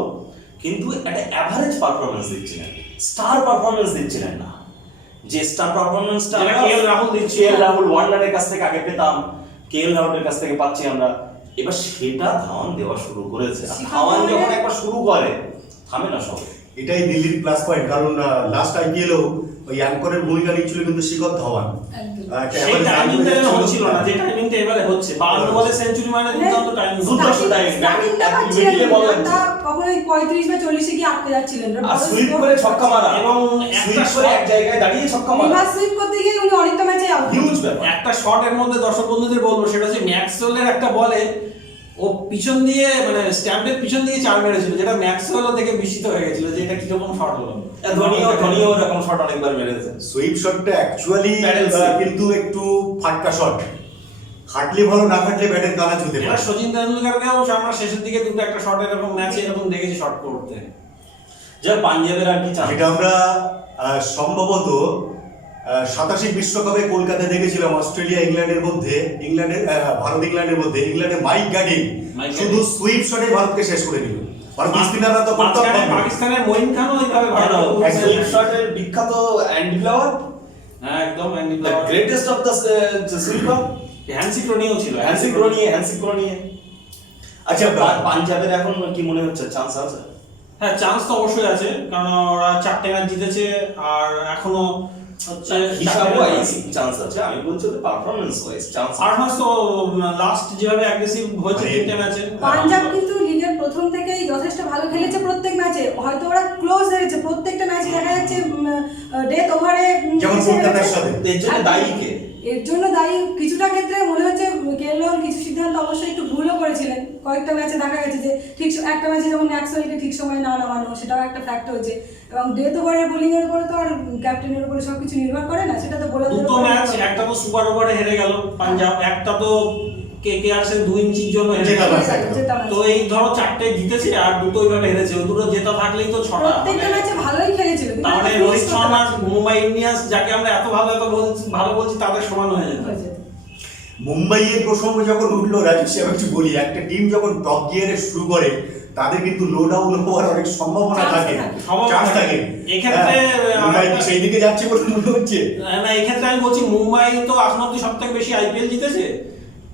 কিন্তু একটা অ্যাভারেজ পারফরম্যান্স দিচ্ছিলেন, স্টার পারফরম্যান্স দিচ্ছিলেন না। যে স্টার পারফরম্যান্সটা কেএল রাহুল দিচ্ছে, কেএল রাহুল ওয়ার্নারের কাছ থেকে আগে পেতাম, কেএল রাহুলের কাছ থেকে পাচ্ছি আমরা, এবার সেটা ধাওয়ান দেওয়া শুরু করেছে। ধাওয়ান যখন একবার শুরু করে থামে না সব। এটাই দিল্লির প্লাস পয়েন্ট, কারণ লাস্ট আইপিএলও ওই অ্যাঙ্করের ভূমিকা নিচ্ছিল কিন্তু শিখর ধাওয়ান। সেই টাইমিংটা হচ্ছিল না যে টাইমিংটা এবারে হচ্ছে, 52 বলে সেঞ্চুরি মানে দুর্দান্ত টাইমিং, দুর্দান্ত টাইমিং, মিডলে বল লাগছে, কখনো 35 বা 40 এ গিয়ে আটকে যাচ্ছিলেন, আর সুইপ করে ছক্কা মারা, এবং সুইপ করে এক জায়গায় দাঁড়িয়ে ছক্কা মারা, রিভার্স সুইপ করতে গিয়ে উনি অনেকটা ম্যাচে আউট। হিউজ ব্যাপার। একটা শটের মধ্যে দর্শক বন্ধুদের বলবো, সেটা হচ্ছে ম্যাক্সওয়েলের একটা বলে ও পিছন দিয়ে মানে স্ট্যাম্পের পিছন দিয়ে 4 মেরেছিল, যেটা ম্যাক্সওয়েলও দেখে বিস্মিত হয়ে গেছিল যে এটা কিরকম শট হলো। ধোনিও এরকম শট অনেকবার মেরেছে। সুইপ শটটা অ্যাকচুয়ালি কিন্তু একটু ফাটকা শট, খাটলে ভালো, না খাটলে ব্যাটের কানা ছুতে এবার পারে। সচিন তেন্ডুলকারকে আমরা শেষের দিকে দুটো একটা শট এরকম ম্যাচে এরকম দেখেছি শট করতে। যা পাঞ্জাবের আর কি চান্স। যেটা আমরা সম্ভবত 87 বিশ্বকাপে কলকাতায় দেখেছিলাম অস্ট্রেলিয়া ইংল্যান্ডের মধ্যে, ভারত ইংল্যান্ডের মধ্যে, ইংল্যান্ডে মাইক গার্ডিং শুধু সুইপ শটে ভারতকে শেষ করে দিল। ভারত স্পিনাররা তো মাঝখানে পাকিস্তানের মঈন খানও এইভাবে ভালো সুইপ শটের বিখ্যাত অ্যান্ডি ফ্লাওয়ার, হ্যাঁ একদম Andy the Flower, greatest of the sweeper, Hansie Cronje ছিল, হ্যান্সি ক্রোনিয়ে। আচ্ছা, পাঞ্জাবের এখন কি মনে হচ্ছে, চান্স আছে? হ্যাঁ চান্স তো অবশ্যই আছে, কারণ ওরা 4টে ম্যাচ জিতেছে আর এখনো হচ্ছে হিসাব ওয়াইজ চান্স আছে, আমি বলছি ওদের পারফরম্যান্স ওয়াইজ চান্স। পারফরম্যান্স তো লাস্ট যেভাবে অ্যাগ্রেসিভ হয়েছে 3টে ম্যাচে। পাঞ্জাব কিন্তু লিগের প্রথম থেকেই যথেষ্ট ভালো খেলেছে প্রত্যেক ম্যাচে, হয়তো ওরা ক্লোজ হেরেছে প্রত্যেকটা ম্যাচে, দেখা যাচ্ছে ডেথ ওভারে যেমন কলকাতার সাথে। এর জন্য দায়ী কে? এর জন্য দায়ী কিছুটা ক্ষেত্রে মনে হচ্ছে কেএল রাহুল কিছু সিদ্ধান্ত অবশ্যই একটু ভুলও করেছিলেন। কয়েকটা ম্যাচে দেখা গেছে যে ঠিক একটা ম্যাচে যেমন ম্যাক্সওয়েলকে ঠিক সময় না নামানো, সেটাও একটা ফ্যাক্ট হয়েছে। এবং ডেথ ওভারের বোলিং এর উপরে তো আর ক্যাপ্টেনের উপরে সবকিছু নির্ভর করে না, সেটা তো বোলারদের দুটো উপরে ম্যাচ, নির্ভর করে। একটা তো সুপার ওভারে হেরে গেল পাঞ্জাব, একটা তো কেকেআর 2 ইঞ্চির জন্য হেরে জেতা গেল। ম্যাচ। জেতা ম্যাচ। তো এই ধরো 4টে জিতেছে আর দুটো ওইভাবে হেরেছে, ওই দুটো জেতা থাকলেই তো 6টা। প্রত্যেকটা ম্যাচে ভালোই খেলেছিল, কিন্তু তাহলে একটা রোহিত miss শর্মা করতে মুম্বাই ইন্ডিয়ান্স যাকে আমরা এত ভালো বলছি তাদের সমান হয়ে যেত। হয়েছে। মুম্বাইয়ের প্রসঙ্গ যখন উঠলো রাজেশ, আমি একটু বলি, একটা টিম যখন টপ গিয়ারে শুরু করে তাদের কিন্তু লো ডাউন হওয়ার অনেক সম্ভাবনা Chance থাকে, থাকে। চান্স থাকে। এক্ষেত্রে মুম্বাই কি সেই দিকে যাচ্ছে বলে মনে হচ্ছে? না, এক্ষেত্রে আমি বলছি মুম্বাই তো এখন অব্দি সবথেকে বেশি আইপিএল জিতেছে,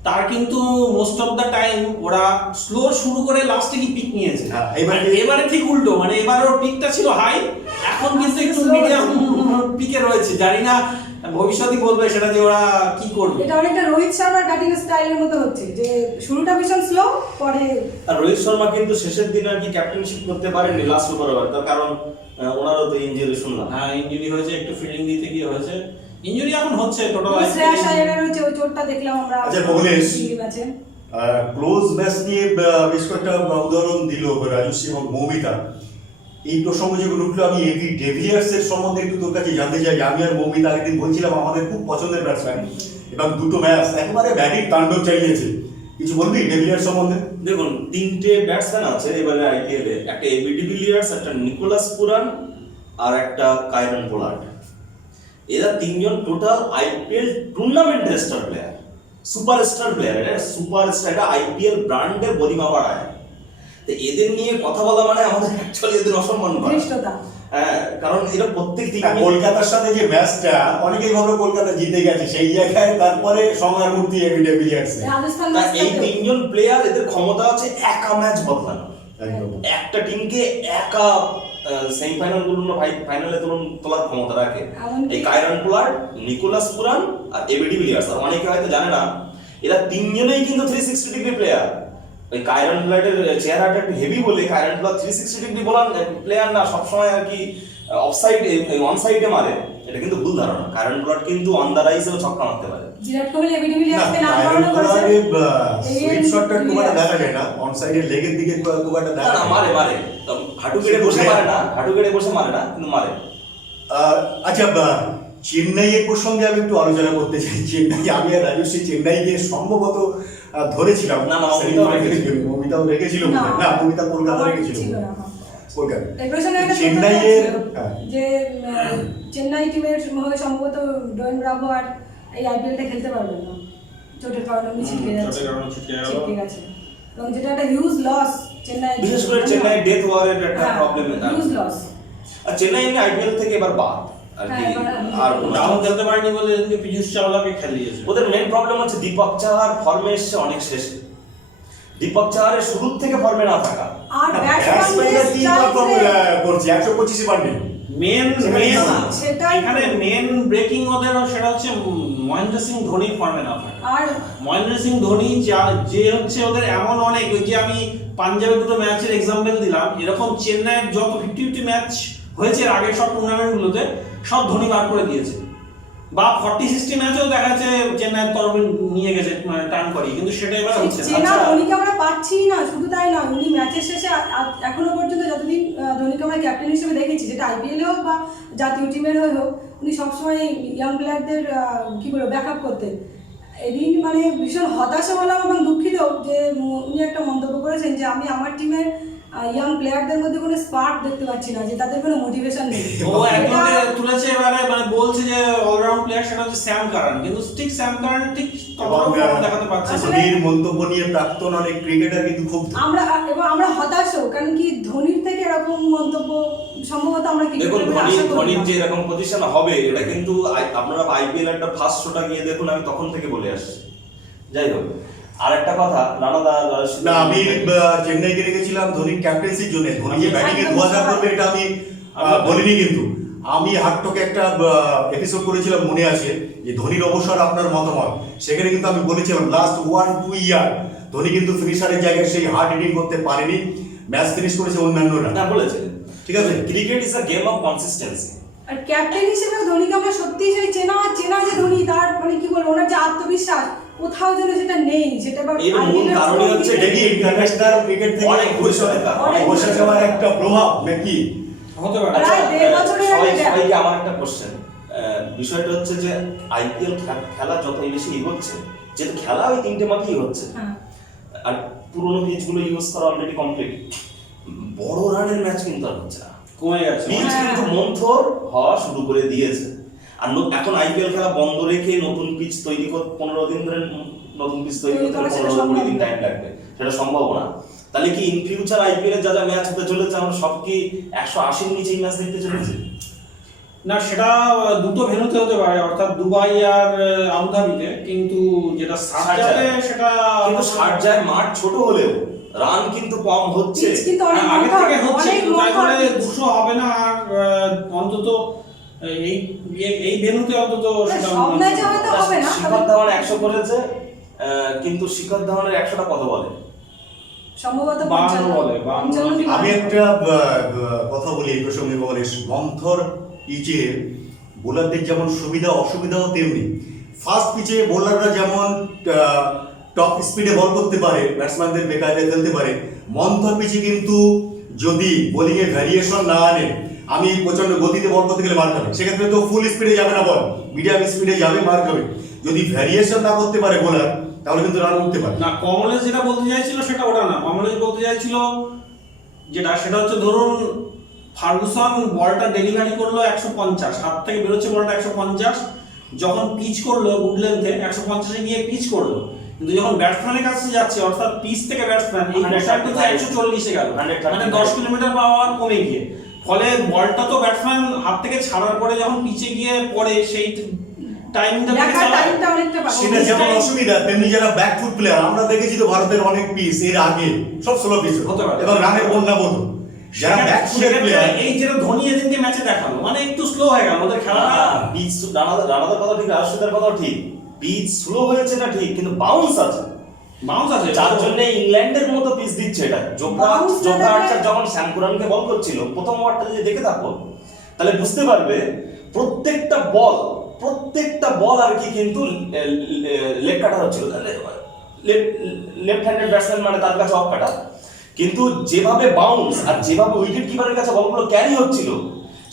তার কিন্তু মোস্ট অফ দ্য টাইম ওরা স্লো শুরু করে লাস্টে কি পিক নিয়েছে। হ্যাঁ, এবারে ঠিক উল্টো, মানে এবারে ওর পিকটা ছিল হাই, এখন কিন্তু একটু Slow মিডিয়াম পিকে রয়েছে। জানি না ভবিষ্যৎই বলবে সেটা যে ওরা কি করবে। এটা অনেকটা রোহিত শর্মার ব্যাটিং স্টাইলের মতো হচ্ছে, যে শুরুটা ভীষণ স্লো, পরে আর রোহিত শর্মা কিন্তু শেষের দিন আর কি ক্যাপ্টেনশিপ করতে পারেননি লাস্ট সুপার ওভার, তার কারণ ওনারও তো ইনজুরি শুনলাম। হ্যাঁ ইনজুরি হয়েছে, একটু ফিল্ডিং দিতে গিয়ে হয়েছে ইনজুরি, এখন হচ্ছে টোটাল। শ্রেয়াস আয়ারের হচ্ছে ওই চোটটা দেখলাম আমরা আচ্ছা, ভুবনেশ, দিল্লি ম্যাচে। ক্লোজ ম্যাচ নিয়ে বেশ কয়েকটা উদাহরণ দিল রাজস্বী এবং মৌমিতা। এই প্রসঙ্গ যখন উঠলো, আমি এবি ডেভিলিয়ার্স এর সম্বন্ধে একটু তোর কাছে জানতে চাই। আমি আর মৌমিতা আগের বলছিলাম আমাদের খুব পছন্দের ব্যাটসম্যান, এবং দুটো ম্যাচ একেবারে ব্যাটিং তাণ্ডব চালিয়েছে। কিছু বলবি ডেভিলিয়ার্স সম্বন্ধে? দেখুন, 3টে ব্যাটসম্যান আছে এবারে আইপিএল এ, একটা এবি ডিভিলিয়ার্স, একটা নিকোলাস পুরান আর একটা কায়রন পোলার্ড। এরা 3জন টোটাল আইপিএল টুর্নামেন্টের স্টার প্লেয়ার, সুপারস্টার প্লেয়ার। এটা সুপারস্টার, এটা আইপিএল ব্র্যান্ডের বদিমা বাড়ায়। তো এদের নিয়ে কথা বলা মানে আমাদের অ্যাকচুয়ালি এদের অসম্মান করা। ধৃষ্টতা। হ্যাঁ, কারণ এরা প্রত্যেক দিন কলকাতার সাথে যে ম্যাচটা, অনেকেই ভাবলো কলকাতা জিতে গেছে, সেই জায়গায় তারপরে সময়ের মূর্তি এবি ডেভিলিয়ার্স। রাজস্থান তা এই ম্যাচটাতেও। 3জন প্লেয়ার, এদের ক্ষমতা আছে একা ম্যাচ বদলানো। একদম। একটা টিমকে একা সেমিফাইনাল বলুন না ফাইনালে তোলার ক্ষমতা রাখে এই কায়রন পোলার্ড, নিকোলাস পুরান আর এবি ডিভিলিয়ার্স। আর অনেকে হয়তো জানে না, এরা 3জনেই কিন্তু 360 ডিগ্রি প্লেয়ার। ওই কায়রন পোলার্ডের চেহারাটা একটু হেভি বলে কায়রন পোলার্ড 360 ডিগ্রি বলার প্লেয়ার না, সবসময় আর কি অন সাইডে মারে, এটা কিন্তু ভুল ধারণা। কায়রন পোলার্ড কিন্তু অন দ্য রাইজেও ছক্কা মারতে পারে। বিরাট কোহলি এবি ডিভিলিয়ার্সকে না, নাম কায়রন করানো করেছে। পোলার্ডের সুইপ শটটা খুব একটা দেখা যায় না, অন সাইডের লেগের দিকে খুব একটা না দেখা না, যায় না। মারে তো হাঁটু কেটে বসে মারে না, হাঁটু কেটে বসে মারে না, কিন্তু মারে। আচ্ছা, চেন্নাইয়ের প্রসঙ্গে আমি একটু আলোচনা করতে চাই। চেন্নাই, আমি আর রাজস্বী চেন্নাইকে সম্ভবত ধরেছিলাম। না, মৌমিতাও রেখেছিল। মৌমিতাও রেখেছিল না, মৌমিতা কলকাতা আমার রেখেছিল ছিল না। কলকাতা। এর পেছনে একটা চেন্নাইয়ের ছিল, হ্যাঁ। যে চেন্নাই টিমের হয়ে সম্ভবত ডোয়েন ব্রাভো আর এই আইপিএলটা খেলতে পারবেন না, চোটের কারণে উনি ছিটকে যাচ্ছে, চোটের কারণে ছিটকে গেল। ছিটকে গেছে, এবং যেটা একটা হিউজ লস চেন্নাই, বিশেষ করে চেন্নাই ডেথ ওভারের একটা প্রবলেম। Huge loss. আর চেন্নাই এমনি আইপিএল থেকে এবার বাদ আর কি। আর ডাউন খেলতে পারেনি বলে এদিকে পীযূষ চাওলাকে খেলিয়েছে। ওদের মেইন প্রবলেম হচ্ছে দীপক চাহার ফর্মে এসছে অনেক শেষে। দীপক চাহারের শুরু থেকে ফর্মে না থাকা। আর ব্যাটসম্যানরা তিন বার ব্যাটসম্যান করছে 125 পারবে। মেন সেটাই এখানে মেন ব্রেকিং ওদের সেটা হচ্ছে মহেন্দ্র সিং ধোনির ফর্মে না থাকা। আর মহেন্দ্র সিং ধোনি যে হচ্ছে ওদের এমন অনেক, ওই যে আমি পাঞ্জাবের দুটো ম্যাচের এক্সাম্পল দিলাম, এরকম চেন্নাইয়ের যত 50-50 ম্যাচ হয়েছে আগের সব টুর্নামেন্টগুলোতে সব ধোনি বার করে দিয়েছে, বা 40-60 ম্যাচেও দেখা যাচ্ছে চেন্নাইয়ের তরফে নিয়ে গেছে টার্ন করি, কিন্তু সেটা এবার হচ্ছে না। চেনা ধোনিকে আমরা পাচ্ছি না। শুধু তাই নয়, উনি ম্যাচের শেষে এখনো পর্যন্ত যতদিন ধোনিকে আমরা ক্যাপ্টেন হিসেবে দেখেছি, যেটা আইপিএল হোক বা জাতীয় টিমের হয়ে হোক, উনি সবসময় ইয়াং প্লেয়ারদের কি বলবো ব্যাকআপ করতেন। এদিন মানে ভীষণ হতাশা হলাম এবং দুঃখিত যে উনি একটা মন্তব্য করেছেন যে আমি আমার টিমের ইয়াং প্লেয়ারদের মধ্যে কোনো স্পার্ক দেখতে পাচ্ছি না, যে তাদের কোনো মোটিভেশন নেই। ও একজনকে তুলেছে এবারে, মানে বলছে যে অলরাউন্ড প্লেয়ার, সেটা হচ্ছে স্যাম কারান, কিন্তু ঠিক স্যাম কারান ঠিক ততটাও form দেখাতে পারছে না। ধোনির মন্তব্য নিয়ে প্রাক্তন অনেক ক্রিকেটার কিন্তু খুব আমরা হতাশও, কারণ কি ধোনির থেকে এরকম মন্তব্য সম্ভবত আমরা কি দেখুন ধোনির যে এরকম পজিশন হবে এটা কিন্তু আপনারা আইপিএল একটা ফার্স্ট শোটা গিয়ে দেখুন, আমি তখন থেকে বলে আসছি। যাই হোক, আরেকটা কথা রানাদা না, আমি চেন্নাইকে রেখেছিলাম ধোনির ক্যাপ্টেন্সির জন্য। ধোনি যে ব্যাটিং এ 2000 করবে এটা আমি বলিনি, কিন্তু আমি হাটটকে একটা এপিসোড করেছিলাম মনে আছে যে ধোনির অবসর আপনার মতামত, সেখানে কিন্তু আমি বলেছিলাম লাস্ট 1-2 ইয়ার ধোনি কিন্তু ফিনিশারের জায়গায় সেই হার্ড হিটিং করতে পারেনি, ম্যাচ ফিনিশ করেছে অন্যান্যরা। না বলেছে, ঠিক আছে, cricket is a game of consistency. আর ক্যাপ্টেন হিসেবে ধোনিকে আমরা সত্যি সেই চেনা যে ধোনি, তার মানে কি বলবো, ওনার যে আত্মবিশ্বাস কোথাও যেন সেটা নেই, সেটা এর মূল কারণই হচ্ছে দেখি ইন্টারন্যাশনাল ক্রিকেট থেকে অনেক বসে যাওয়ার একটা প্রভাব নাকি হতে পারে। প্রায় 1.5 বছরের একটা gap। সবাইকে আমার একটা কোশ্চেন, বিষয়টা হচ্ছে যে আইপিএল খেলা যতই বেশি এগোচ্ছে, যেহেতু খেলা ওই 3টে মাঠেই হচ্ছে, হ্যাঁ। আর পুরোনো পিচগুলো ইউজ করা অলরেডি কমপ্লিট, বড় রানের ম্যাচ কিন্তু আর হচ্ছে না, কমে গেছে। পিচ কিন্তু মন্থর হওয়া শুরু করে দিয়েছে। আর এখন আইপিএল খেলা বন্ধ রেখে নতুন পিচ তৈরি করতে 15 দিন ধরে, নতুন পিচ তৈরি করতে 15-20 দিন টাইম লাগবে, সেটা সম্ভব না। তাহলে কি ইন ফিউচার আইপিএল এর যা যা ম্যাচ হতে চলেছে আমরা সব কি 180 এর নিচেই ম্যাচ দেখতে চলেছি? না, সেটা দুটো ভেন্যুতে হতে পারে, অর্থাৎ দুবাই আর আবুধাবিতে, কিন্তু যেটা শারজাতে সেটা কিন্তু শারজার মাঠ ছোট হলেও রান কিন্তু কম হচ্ছে, Pitch কিন্তু অনেক আগে মোটা, থেকে হচ্ছে, অনেক কিন্তু তাই মোটা বলে pitch। 200 হবে না। আর অন্তত এই ভেন্যুতে অন্তত সেটা সব ম্যাচে হয়তো হবে না, শিখর ধাওয়ান 100 করেছে, কিন্তু শিখর ধাওয়ানের 100টা কত বলে? সম্ভবত 52 বলে, 55 কি আমি একটা কথা বলি এই প্রসঙ্গে, মন্থর পিচে বোলারদের যেমন সুবিধা অসুবিধাও তেমনি। ফাস্ট পিচে বোলাররা যেমন টপ স্পিডে বল করতে পারে, ব্যাটসম্যানদের বেকায়দায় খেলতে পারে, মন্থর পিচে কিন্তু যদি বোলিং এ ভ্যারিয়েশন না আনে, আমি প্রচন্ড গতিতে বল করতে গেলে মার খাবে, সেক্ষেত্রে তো ফুল স্পিডে যাবে না বল, মিডিয়াম স্পিডে যাবে, মার খাবে। যদি ভ্যারিয়েশন না করতে পারে বোলার, তাহলে কিন্তু রান উঠতে পারে না। কমলেশ যেটা বলতে চাইছিল সেটা ওটা না, কমলেশ বলতে চাইছিল সেটা হচ্ছে ধরুন ফার্গুসন বলটা ডেলিভারি করলো 150, হাত থেকে বেরোচ্ছে বলটা 150, যখন পিচ করলো গুড লেন্থে 150 এ গিয়ে পিচ করলো, কিন্তু যখন ব্যাটসম্যানের কাছে যাচ্ছে, অর্থাৎ পিচ থেকে ব্যাটসম্যান, এই মোশনটা তো 140 এ গেল, মানে 10 কিলোমিটার পাওয়ার কমে গিয়ে, ফলে বলটা তো ব্যাটসম্যান হাত থেকে ছাড়ার পরে যখন পিচে গিয়ে পড়ে, সেই টাইমটা সেটা যেমন অসুবিধা, তেমনি যারা ব্যাকফুট প্লেয়ার আমরা দেখেছি তো ভারতের অনেক পিচ এর আগে সব স্লো পিচ হতে পারে এবং রানের বন্যা বন্ধ। যারা ব্যাকফুটের প্লেয়ার, এই যেটা ধোনি এদিনকে ম্যাচে দেখালো, মানে একটু স্লো হয়ে গেল ওদের খেলাটা। পিচ রানাদার কথা ঠিক, রাশিদার কথা ঠিক, পিচ স্লো হয়েছে না ঠিক, কিন্তু বাউন্স আছে, বাউন্স আছে, যার জন্য ইংল্যান্ডের মতো পিচ দিচ্ছে এটা। জোফরা আর্চার যখন স্যাম কুরানকে বল করছিল প্রথম ওভারটা যদি দেখে থাকো, তাহলে বুঝতে পারবে প্রত্যেকটা বল আর কি কিন্তু লেগ কাটার হচ্ছিল, লেফট হ্যান্ডেড ব্যাটসম্যান মানে তার কাছে অফ কাটা, কিন্তু যেভাবে বাউন্স আর যেভাবে উইকেট কিপারের কাছে বলগুলো ক্যারি হচ্ছিল,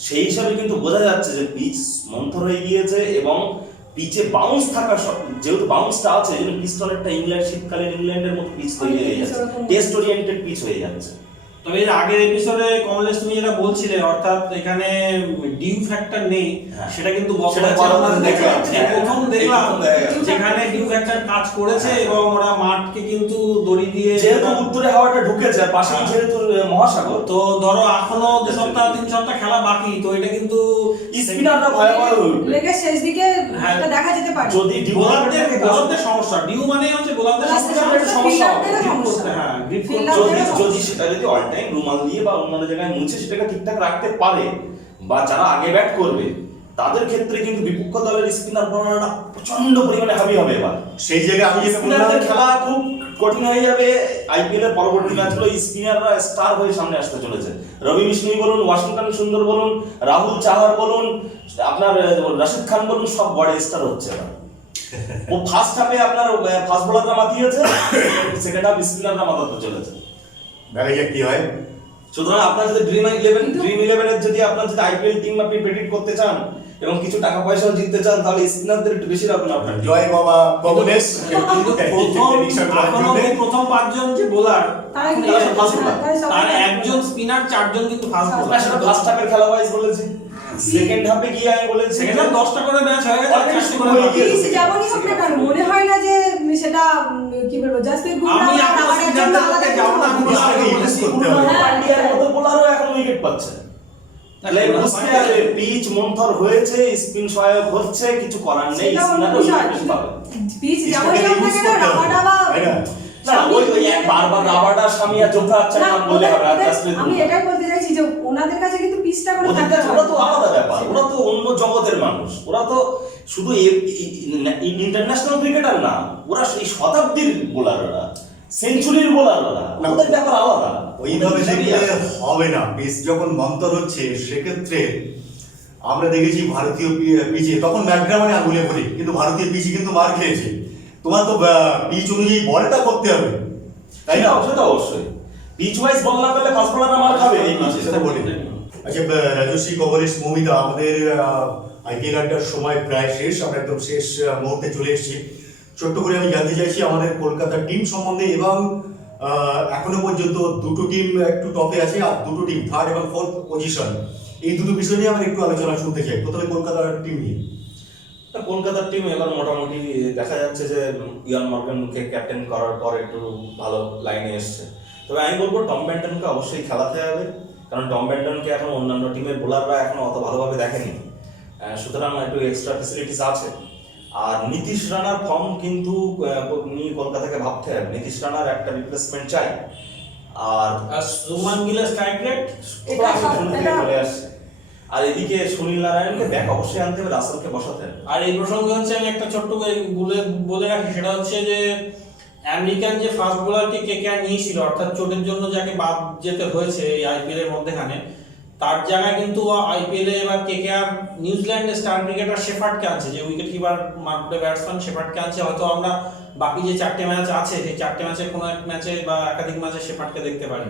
সেই হিসাবে কিন্তু বোঝা যাচ্ছে যে পিচ মন্থর হয়ে গিয়েছে। এবং পিচে বাউন্স থাকা, যেহেতু বাউন্সটা আছে, এই জন্য পিচটা অনেকটা শীতকালীন ইংল্যান্ডের মতো পিচ তৈরি হয়ে যাচ্ছে, টেস্ট ওরিয়েন্টেড পিচ হয়ে যাচ্ছে। তবে এর আগের এপিসোডে কমলেশ তুমি যেটা বলছিলে, অর্থাৎ এখানে ডিউ ফ্যাক্টর নেই, সেটা কিন্তু প্রথম দেখলাম যেখানে ডিউ ফ্যাক্টর কাজ করেছে, এবং ওরা মাঠকে কিন্তু দড়ি দিয়ে, যেহেতু উত্তরে হাওয়াটা ঢুকেছে আর পাশেই যেহেতু মহাসাগর, তো ধরো এখনো 2 সপ্তাহ 3 সপ্তাহ খেলা বাকি, তো এটা কিন্তু স্পিনাররা ভয়াবহ লেগের শেষ দিকে এটা দেখা যেতে পারে। যদি বোলারদের সমস্যা, ডিউ মানে হচ্ছে বোলারদের সমস্যা, হ্যাঁ, গ্রিপ যদি সেটা যদি অল টাইম রুমাল দিয়ে বা অন্য জায়গায় মুছে সেটাকে ঠিকঠাক রাখতে পারে, বা যারা আগে ব্যাট করবে তাদের ক্ষেত্রে কিন্তু বিপক্ষ দলের স্পিনার বলাররা প্রচন্ড পরিমাণে হাবি হবে। এবার সেই জায়গায় আমি যেটা স্পিনারদের খেলা খুব কঠিন হয়ে যাবে। আইপিএল এর পরবর্তী ম্যাচগুলো স্পিনাররা স্টার হয়ে সামনে আসতে চলেছে। রবি বিষ্ণুই বলুন, ওয়াশিংটন সুন্দর বলুন, রাহুল চাহার বলুন, আপনার রাশিদ খান বলুন, সব বড় স্টার হচ্ছে এবার। ও ফার্স্ট হাফে আপনার ফাস্ট বোলাররা মাতিয়েছে, সেকেন্ড হাফ স্পিনাররা মাতাতে চলেছে। দেখা যাক কি হয়। সুতরাং আপনার যদি ড্রিম ইলেভেনের যদি আপনার যদি আইপিএল টিম আপনি প্রেডিক্ট করতে চান এবং কিছু টাকা পয়সাও জিততে চান, তাহলে স্পিনারদের একটু বেশি রাখুন আপনার। জয় বাবা কমলেশ প্রথম 5 জন যে বোলার তারা কিন্তু তারা সব fast bowler। তার একজন স্পিনার, 4 জন কিন্তু ফাস্ট আমরা বোলার। সেটা ফার্স্ট হাফের খেলা ওয়াইজ বলেছি, সেকেন্ড হাফে গিয়ে আমি বলেছি সেকেন্ড হাফ 10টা করে ম্যাচ হয়ে গেছে, অনেক 4টা করে সময় বাকি। গিয়ে- পিচ যেমনই হোক না কেন, মনে হয় না যে সেটা কি বলবো, জাসপ্রীত বুমরাহ আমি আর আপনার আমাদের জন্য সিদ্ধান্তের আলাদা পক্ষে যাবো না, আমি কিছু আগে না। বলেছি, করতে হবে। পান্ডিয়ার মতো বোলারও এখন উইকেট পাচ্ছে। তাহলে বুঝতে হবে পিচ মন্থর হয়েছে, স্পিন সহায়ক হচ্ছে, কিছু করার নেই, সেটা অন্য স্পিনারও বিষয়। উইকেট পাবে। পিচ যেমনই হোক না কেন, রাবাডাবা তাই না? না ওই এক বারবার রাবাডা সামিয়া জোফরা আচ্ছা না, নাম বলে হবে আর ওদের- জাসপ্রীত আমি বুমরাহ। এটাই বলতে চাইছি যে ওনাদের কাছে কিন্তু পিচটা কোনো ওদের থাকতে কাছে ওরা তো আলাদা ব্যাপার, ওরা তো অন্য জগতের মানুষ, ওরা তো শুধু ইন্টারন্যাশনাল ক্রিকেটার না, ওরা এই শতাব্দীর বোলার, ওরা সেঞ্চুরির বোলার, ওরা ওদের ব্যাপার আলাদা। ওইভাবে ওদের দেখলে হিসাবই আছে। হবে না। পিচ যখন মন্তর হচ্ছে সেক্ষেত্রে আমরা দেখেছি ভারতীয় পিচে তখন ম্যাকগ্রামানে আঙুলে বলি, কিন্তু ভারতীয় পিচে কিন্তু মার খেয়েছে। তোমার তো পিচ অনুযায়ী বলটা করতে হবে, তাই না? সেটা অবশ্যই পিচ ওয়াইজ বল না পেলে ফাস্ট বোলাররা মার খাবে এই পিচে। সেটা বলি। আচ্ছা রাজস্বী কবরেশ মৌমিতা, আমাদের আইপিএল আড্ডার সময় প্রায় শেষ, আমরা একদম শেষ মুহূর্তে চলে এসেছি। ছোট্ট করে আমি জানতে চাইছি আমাদের কলকাতার টিম সম্বন্ধে, এবং এখনো পর্যন্ত দুটো টিম একটু টপে আছে আর দুটো টিম থার্ড এবং ফোর্থ পজিশন, এই দুটো বিষয় নিয়ে আমরা একটু আলোচনা শুনতে চাই। প্রথমে কলকাতার টিম নিয়ে। কলকাতার টিম এবার মোটামুটি দেখা যাচ্ছে যে ইয়ান মর্গানকে ক্যাপ্টেন করার পর একটু ভালো লাইনে এসছে। তবে আমি বলবো টম ব্যান্টনকে অবশ্যই খেলাতে হবে, কারণ টম ব্যান্টনকে এখন অন্যান্য টিমের বোলাররা এখন অত ভালোভাবে দেখেনি, সুতরাং একটু এক্সট্রা ফেসিলিটিস আছে। আর নীতিশ রানার ফর্ম কিন্তু নিয়ে কলকাতাকে ভাবতে হবে, নীতিশ রানার একটা রিপ্লেসমেন্ট চাই। আর আর সুমান গিলের স্ট্রাইক রেট এটা শুরু থেকে চলে আসছে। আর এদিকে সুনীল নারায়ণকে ব্যাক অবশ্যই আনতে হবে, রাসেলকে বসাতে হবে। আর এই প্রসঙ্গে হচ্ছে আমি একটা ছোট্ট করে বলে রাখি, সেটা হচ্ছে যে আমেরিকান যে ফাস্ট বোলারকে কেকেআর নিয়েছিল, অর্থাৎ চোটের জন্য যাকে বাদ যেতে হয়েছে এই আইপিএল এর মধ্যেখানে, তার জায়গায় কিন্তু আইপিএল এ এবার কেকেআর নিউজিল্যান্ডের স্টার ক্রিকেটার শেফার্ডকে আনছে, যে উইকেট কিপার মার্কডে ব্যাটসম্যান শেফার্ডকে আনছে। হয়তো আমরা বাকি যে 4টে ম্যাচ আছে, সেই 4টে ম্যাচের কোনো এক ম্যাচে বা একাধিক ম্যাচে শেফার্ডকে দেখতে পারি।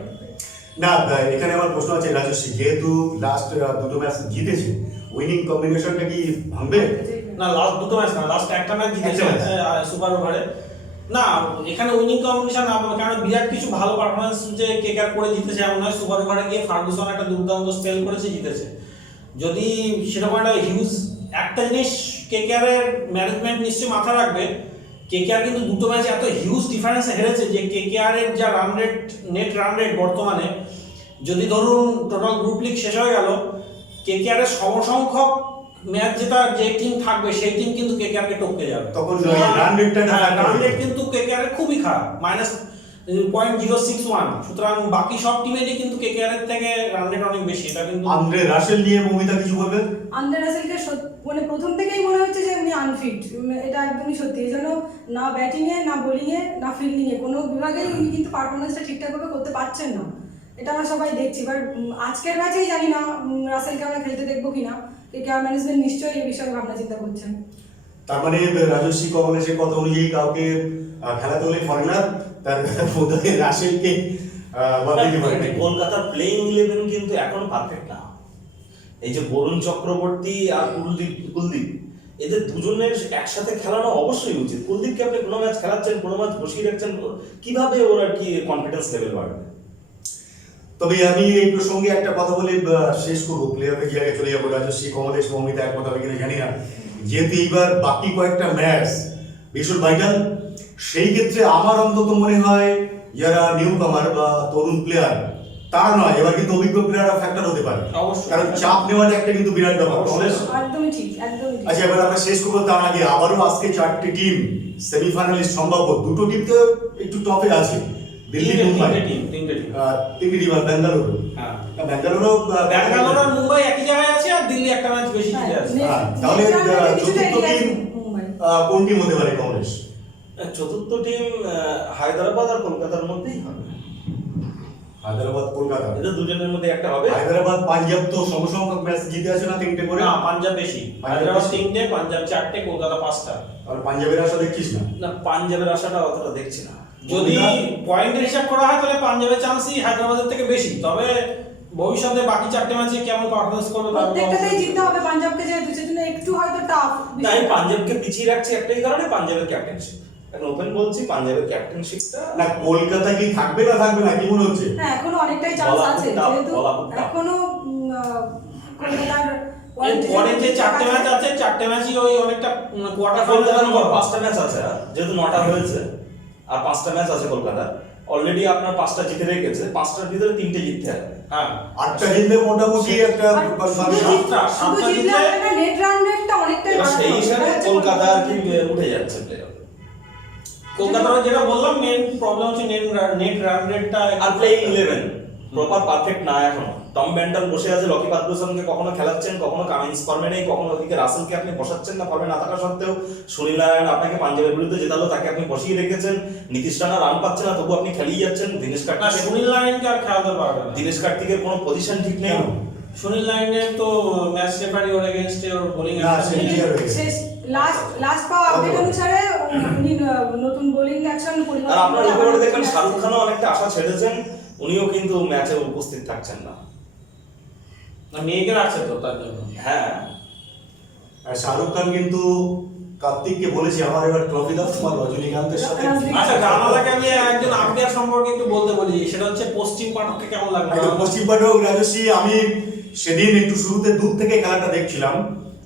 না এখানে আমার প্রশ্ন আছে রাজস্বী, যেহেতু লাস্ট দুটো ম্যাচ জিতেছে, উইনিং কম্বিনেশনটা কি ভাঙবে? না লাস্ট দুটো ম্যাচ না, লাস্ট একটা ম্যাচ জিতেছে একটা match। সুপার ওভারে। না এখানে উইনিং কম্পিটিশন না, কারণ বিরাট কিছু ভালো পারফরম্যান্স যে কেকেআর করে জিতেছে এমন নয়। সুপার ওভারে গিয়ে ফার্গুসন একটা দুর্দান্ত স্পেল করেছে, জিতেছে। যদি সেরকম একটা হিউজ একটা জিনিস কেকেআর এর ম্যানেজমেন্ট নিশ্চয়ই মাথা রাখবে, কেকেআর কিন্তু দুটো ম্যাচে এত হিউজ ডিফারেন্সে হেরেছে যে কেকেআর এর যা run rate, net run rate বর্তমানে, যদি ধরুন টোটাল গ্রুপ লিগ শেষ হয়ে গেল, কেকেআর এর সমসংখ্যক ম্যাচ জেতা যে টিম থাকবে সেই টিম কিন্তু কেকেআর কে টপকে যাবে। তখন রান রেটটা রান রেট কিন্তু কেকেআর এর খুবই খারাপ, -0.061। সুতরাং বাকি সব টিমেরই কিন্তু কেকেআর এর থেকে রান রেট অনেক বেশি। এটা কিন্তু আন্দ্রে রাসেল নিয়ে মৌমিতা কিছু বলবেন? আন্দ্রে রাসেলকে মানে প্রথম থেকেই মনে হচ্ছে যে উনি আনফিট, এটা একদমই সত্যি। এই জন্য না ব্যাটিংয়ে, না বোলিংয়ে, না ফিল্ডিংয়ে কোনো বিভাগেই উনি কিন্তু পারফরমেন্সটা ঠিকঠাকভাবে করতে পারছেন না। এটা আমরা সবাই দেখছি। এবার আজকের ম্যাচেই জানি না রাসেলকে আমরা খেলতে দেখবো কিনা, কেকেআর ম্যানেজমেন্ট নিশ্চয়ই এই বিষয়ে ভাবনা চিন্তা করছেন। তার মানে রাজস্বী কমলেশের কথা অনুযায়ী কাউকে খেলাতে হলে ফরেনার, তার বোধহয় রাসেলকে বদলাতে পারে। কলকাতার প্লেইং ইলেভেন কিন্তু এখন পারফেক্ট না। এই যে বরুণ চক্রবর্তী আর কুলদীপ এদের দুজনের একসাথে খেলানো অবশ্যই উচিত। কুলদীপকে আপনি কোনো ম্যাচ খেলাচ্ছেন, কোনো ম্যাচ বসিয়ে রাখছেন, কিভাবে ওর আর কি কনফিডেন্স লেভেল বাড়বে? তবে আমি এই প্রসঙ্গে একটা কথা বলে শেষ করবো, প্লে অফে গিয়ে চলে যাবো। রাজস্বী কমলেশ মৌমিতা এক কথা হবে কিনা জানি না, যেহেতু এইবার বাকি কয়েকটা ম্যাচ ভীষণ ভাইটাল, সেই ক্ষেত্রে আমার অন্তত মনে হয় যারা নিউ কামার বা তরুণ প্লেয়ার তারা নয়, এবার কিন্তু অভিজ্ঞ প্লেয়াররা ফ্যাক্টর হতে পারে, অবশ্যই। কারণ চাপ নেওয়াটা একটা কিন্তু বিরাট ব্যাপার। কমলেশ, একদমই ঠিক, একদমই ঠিক। আচ্ছা এবার আমরা শেষ করবো, তার আগে আবারও আজকে 4টে টিম সেমিফাইনালিস্ট সম্ভাব্য, দুটো টিম তো একটু টপে আছে, দিল্লি মুম্বাই, তিনটে টিম। তিনটে টিম আর ব্যাঙ্গালুরু। হ্যাঁ, ব্যাঙ্গালুরু ব্যাঙ্গালোর আর মুম্বাই একই জায়গায় আছে, আর দিল্লি একটা ম্যাচ বেশি জিতে আছে। তাহলে কিছুটা চতুর্থ এগিয়ে আছে টিম মুম্বাই। কোন টিম হতে পারে কমলেশ? চতুর্থ টিম হায়দ্রাবাদ আর কলকাতার মধ্যেই হবে। হায়দ্রাবাদ কলকাতা, এদের দুজনের মধ্যে একটা হবে। হায়দ্রাবাদ পাঞ্জাব তো সমসংখ্যক ম্যাচ জিতে আছে না, 3টে করে? না, পাঞ্জাব বেশি। হায়দ্রাবাদ 3টে, পাঞ্জাব 4টে, কলকাতা 5টা। আর পাঞ্জাবের আশা দেখছিস না? না, পাঞ্জাবের আশাটা অতটা দেখছি না। যদি পয়েন্টের হিসাব করা হয় তাহলে পাঞ্জাবের চান্সই হায়দ্রাবাদের থেকে বেশি, তবে ভবিষ্যতে বাকি 4টে ম্যাচে কেমন পারফরমেন্স করবে তার উপর প্রত্যেকটাতেই জিততে হবে পাঞ্জাবকে, যেহেতু সেজন্য একটু হয়তো টাফ। না, আমি পাঞ্জাবকে পিছিয়ে রাখছি একটাই কারণে, পাঞ্জাবের ক্যাপ্টেনশিপ। এখন ওপেন বলছি, পাঞ্জাবের ক্যাপ্টেনশিপটা না কলকাতা কি থাকবে না থাকবে না কি মনে হচ্ছে? হ্যাঁ এখনো অনেকটাই চান্স বলা খুব আছে, tough, যেহেতু বলা খুব tough। এখনো কলকাতার পরে যে 4টে ম্যাচ আছে 4টে ম্যাচই ওই অনেকটা কোয়ার্টার কলকাতার ফাইনাল 5টা ম্যাচ আছে, যেহেতু 9টা হয়েছে আর 5টা ম্যাচ আছে কলকাতার, অলরেডি আপনার 5টা জিতে রেখেছে, 5টার ভিতরে 3টে জিততে হবে। হ্যাঁ 8টা জিতলে মোটামুটি একটা শুধু জিতলে হবে না, নেট রান রেটটা অনেকটাই এবার সেই বাড়াতে হিসাবে হবে। কলকাতা আর কি উঠে যাচ্ছে প্লে অফে। কলকাতার যেটা বললাম মেন প্রবলেম হচ্ছে নেট রান রেটটা আর প্লেইং 11 প্রপার পারফেক্ট না এখনো। টম ব্যান্টন বসে আছে, লকি ফার্গুসনকে কখনো খেলাচ্ছেন, কখনো কামিন্স ফর্মে নেই, কখনো ওদিকে রাসেলকে আপনি বসাচ্ছেন না ফর্মে না থাকা সত্ত্বেও। সুনীল নারায়ণ আপনাকে পাঞ্জাবের বিরুদ্ধে জেতালো, তাকে আপনি বসিয়ে রেখেছেন। নীতিশ রানা রান পাচ্ছে না, তবু আপনি খেলিয়ে যাচ্ছেন। দীনেশ না, কার্তিক, সুনীল নারায়ণকে আর খেলাতে পারবে না। দীনেশ কার্তিকের কোনো পজিশন ঠিক নেই। সুনীল নারায়ণের তো ম্যাচ রেফারি ওর এগেইনস্টে ওর বোলিং না, সে clear হয়ে গেছে। শেষ লাস্ট পাওয়া আপডেট অনুসারে উনি নতুন বোলিং অ্যাকশন আর পরিবর্তন আপনার করে উপরে আবার দেখবেন নতুন শাহরুখ আসছে। খানও অনেকটা আশা ছেড়েছেন, উনিও কিন্তু ম্যাচে উপস্থিত থাকছেন না। না মেয়েকে রাখছে তো তার জন্য। হ্যাঁ, আর শাহরুখ খান কিন্তু কার্তিককে বলেছে আমার এবার ট্রফি দাও, তোমার রজনীকান্তের সাথে। আচ্ছা জানালাকে আমি একজন আম্পায়ার সম্পর্কে একটু বলতে বলি, সেটা হচ্ছে পশ্চিম পাঠককে কেমন লাগলো? একদম পশ্চিম পাঠক রাজস্বী, আমি সেদিন একটু শুরুতে দূর থেকে খেলাটা দেখছিলাম।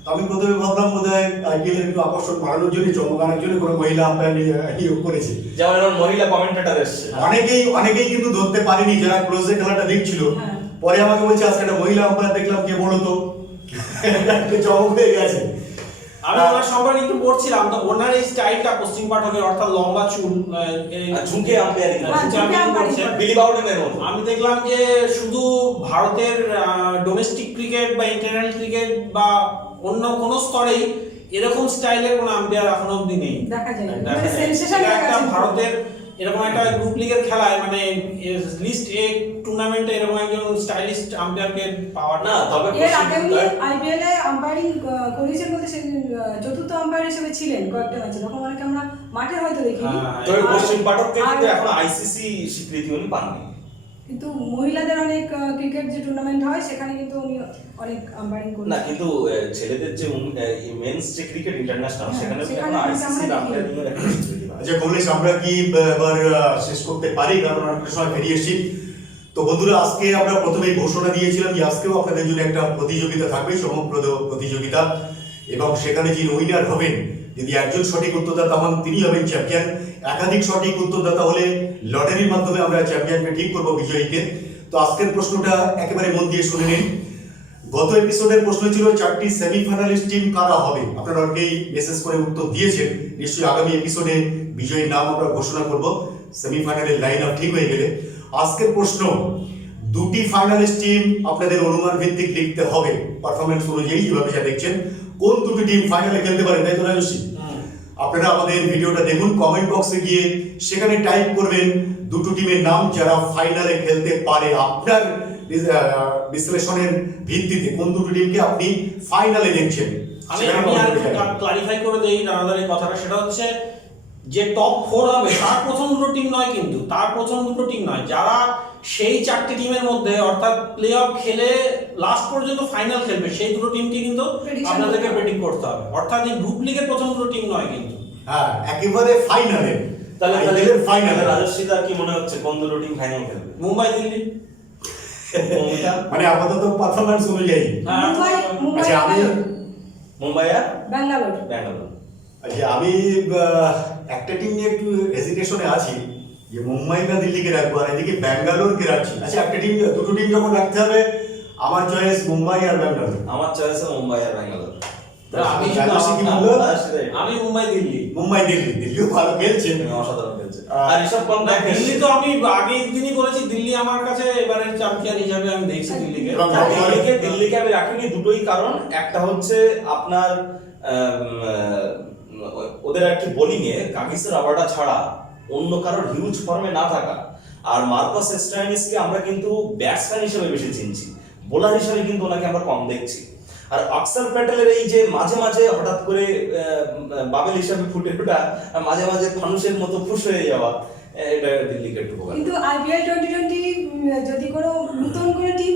তো আমি প্রথমে ভাবলাম বোধহয় আইপিএল একটু আকর্ষণ বাড়ানোর জন্য, চমকানোর জন্য কোনো মহিলা আম্পায়ার নিয়োগ করেছে। যেমন এবার মহিলা কমেন্টেটর এসছে। অনেকেই কিন্তু ধরতে পারেনি যারা ক্লোজে খেলাটা দেখছিল। হ্যাঁ। পরে আমাকে বলছে আজকে একটা মহিলা আম্পায়ার দেখলাম, কে বলো তো? একটু চমক হয়ে গেছে। আমি ওনার সম্পর্কে একটু পড়ছিলাম, তো ওনার এই স্টাইলটা পশ্চিম পাঠকের, অর্থাৎ লম্বা চুল, আর ঝুঁকে আম্পায়ারিং হ্যাঁ, ঝুঁকে umpiring করে। বিলি বাউডেনের মতো। আমি দেখলাম যে শুধু ভারতের ডোমেস্টিক ক্রিকেট বা ইন্টারন্যাশনাল ক্রিকেট বা অন্য কোনো স্তরেই এরকম স্টাইলের কোনো আম্পায়ার এখনো অবধি নেই। দেখা যায় না। দেখা মানে যায়। sensation এটা হয়ে একটা গেছে। ভারতের এরকম একটা গ্রুপ লিগের খেলায়, মানে লিস্ট এ টুর্নামেন্টে এরকম একজন স্টাইলিস্ট আম্পায়ারকে পাওয়ার না, তবে এর আগে উনি আইপিএল এ আম্পায়ারিং করেছেন বলতে সেদিন চতুর্থ আম্পায়ার হিসেবে ছিলেন কয়েকটা ম্যাচে, তখন অনেকে আমরা মাঠে হয়তো দেখিনি। হ্যাঁ, তবে আর- পশ্চিম পাঠককে কিন্তু আর- এখন আইসিসি স্বীকৃতি উনি পাননি। কিন্তু মহিলাদের অনেক ক্রিকেট যে টুর্নামেন্ট হয় সেখানে কিন্তু উনি অনেক আম্পায়ারিং না, করেছেন। কিন্তু ছেলেদের যে মেন্স যে ক্রিকেট ইন্টারন্যাশনাল, হ্যাঁ, সেখানে সেখানে এখন কিন্তু আইসিসি আমরা আম্পায়ারিং এর একটা স্বীকৃতি পায়। আচ্ছা কমলেশ, আমরা কি এবার শেষ করতে পারি? কারণ অনেকটা সময় বেরিয়ে এসেছি। তো বন্ধুরা, আজকে আমরা প্রথমেই ঘোষণা দিয়েছিলাম যে আজকেও আপনাদের জন্য একটা প্রতিযোগিতা থাকবে, চমকপ্রদ প্রতিযোগিতা, এবং সেখানে যিনি উইনার হবেন, যদি একজন সঠিক উত্তরদাতা হন তিনি হবেন চ্যাম্পিয়ন। একাধিক সঠিক উত্তরদাতা হলে লটারির মাধ্যমে আমরা চ্যাম্পিয়নকে ঠিক করবো, বিজয়ীকে। তো আজকের প্রশ্নটা একেবারে মন দিয়ে শুনে নিন। গত এপিসোডের প্রশ্ন ছিল 4টি সেমিফাইনালিস্ট টিম কারা হবে। আপনারা অনেকেই মেসেজ করে উত্তর দিয়েছেন। নিশ্চয়ই আগামী এপিসোডে বিজয়ীর নাম আমরা ঘোষণা করব সেমিফাইনালের লাইন আপ ঠিক হয়ে গেলে। আজকের প্রশ্ন, 2টি ফাইনালিস্ট টিম আপনাদের অনুমান ভিত্তিক লিখতে হবে পারফরমেন্স অনুযায়ী, যেভাবে যা দেখছেন। কোন 2টি টিম ফাইনালে খেলতে পারে, তাই তো রাজস্বী? আপনারা আমাদের ভিডিওটা দেখুন, কমেন্ট বক্সে গিয়ে সেখানে টাইপ করবেন 2টো টিমের নাম যারা ফাইনালে খেলতে পারে। আপনার বিশ্লেষণের ভিত্তিতে কোন 2টো টিমকে আপনি ফাইনালে দেখছেন আমি সেখানে আর comment করে জানান। ক্লারিফাই করে দেই দাদার এই কথাটা, সেটা হচ্ছে যে টপ 4 হবে তার প্রথম দুটো টিম নয়, কিন্তু তার প্রথম দুটো টিম নয়, যারা সেই 4টি টিমের মধ্যে অর্থাৎ প্লে অফ খেলে লাস্ট পর্যন্ত ফাইনাল খেলবে সেই দুটো টিমকে কিন্তু Prediction আপনাদেরকে করতে হবে। প্রেডিক্ট করতে হবে। অর্থাৎ এই গ্রুপ লিগের প্রথম দুটো টিম নয় কিন্তু। হ্যাঁ, একেবারে ফাইনালে, তাহলে আইপিএলের ফাইনালে। রাজস্বীদার কি মনে হচ্ছে কোন দুটো টিম ফাইনাল খেলবে? মুম্বাই দিল্লি। মুম্বাই মানে আপাতত পারফরম্যান্স অনুযায়ী। মুম্বাই আচ্ছা, মুম্বাই আর ব্যাঙ্গালোর। ব্যাঙ্গালোর। আচ্ছা, আমি একটা টিম নিয়ে একটু হেজিটেশনে আছি যে মুম্বাই না দিল্লিকে রাখবো, আর এদিকে ব্যাঙ্গালোরকে রাখছি। আচ্ছা, একটা টিম, 2টো টিম যখন রাখতে হবে, আমার চয়েস মুম্বাই আর ব্যাঙ্গালোর। আমার চয়েসে মুম্বাই আর ব্যাঙ্গালোর। আমি রাজস্বী কি বললো? আমি মুম্বাই দিল্লি। মুম্বাই দিল্লি, দিল্লিও ভালো খেলছে। অসাধারণ খেলছে। আর ঋষভ না, পন্থ দিল্লি তো আমি আগের দিনই বলেছি, দিল্লি আমার কাছে এবারের চ্যাম্পিয়ন হিসাবে আমি দেখছি দিল্লিকে। এবং দিল্লিকে আমি রাখিনি দুটোই কারণ, একটা হচ্ছে আপনার ওদের একটি বোলিং এ কাগিসের রাবাডা ছাড়া অন্য কারোর হিউজ ফর্মে না থাকা, আর মার্কাস স্ট্রাইনিসকে আমরা কিন্তু ব্যাটসম্যান হিসেবে বেশি চিনছি, বোলার হিসেবে কিন্তু ওনাকে আমরা কম দেখছি। আর অক্সর প্যাটেলের এই যে মাঝে মাঝে হঠাৎ করে বাবেল হিসেবে ফুটে ওঠা, মাঝে মাঝে ফানুসের মতো ফুস হয়ে যাওয়া, এটা দিল্লিকে একটু প্রকার কিন্তু আইপিএল 2020 যদি কোনো নতুন কোনো টিম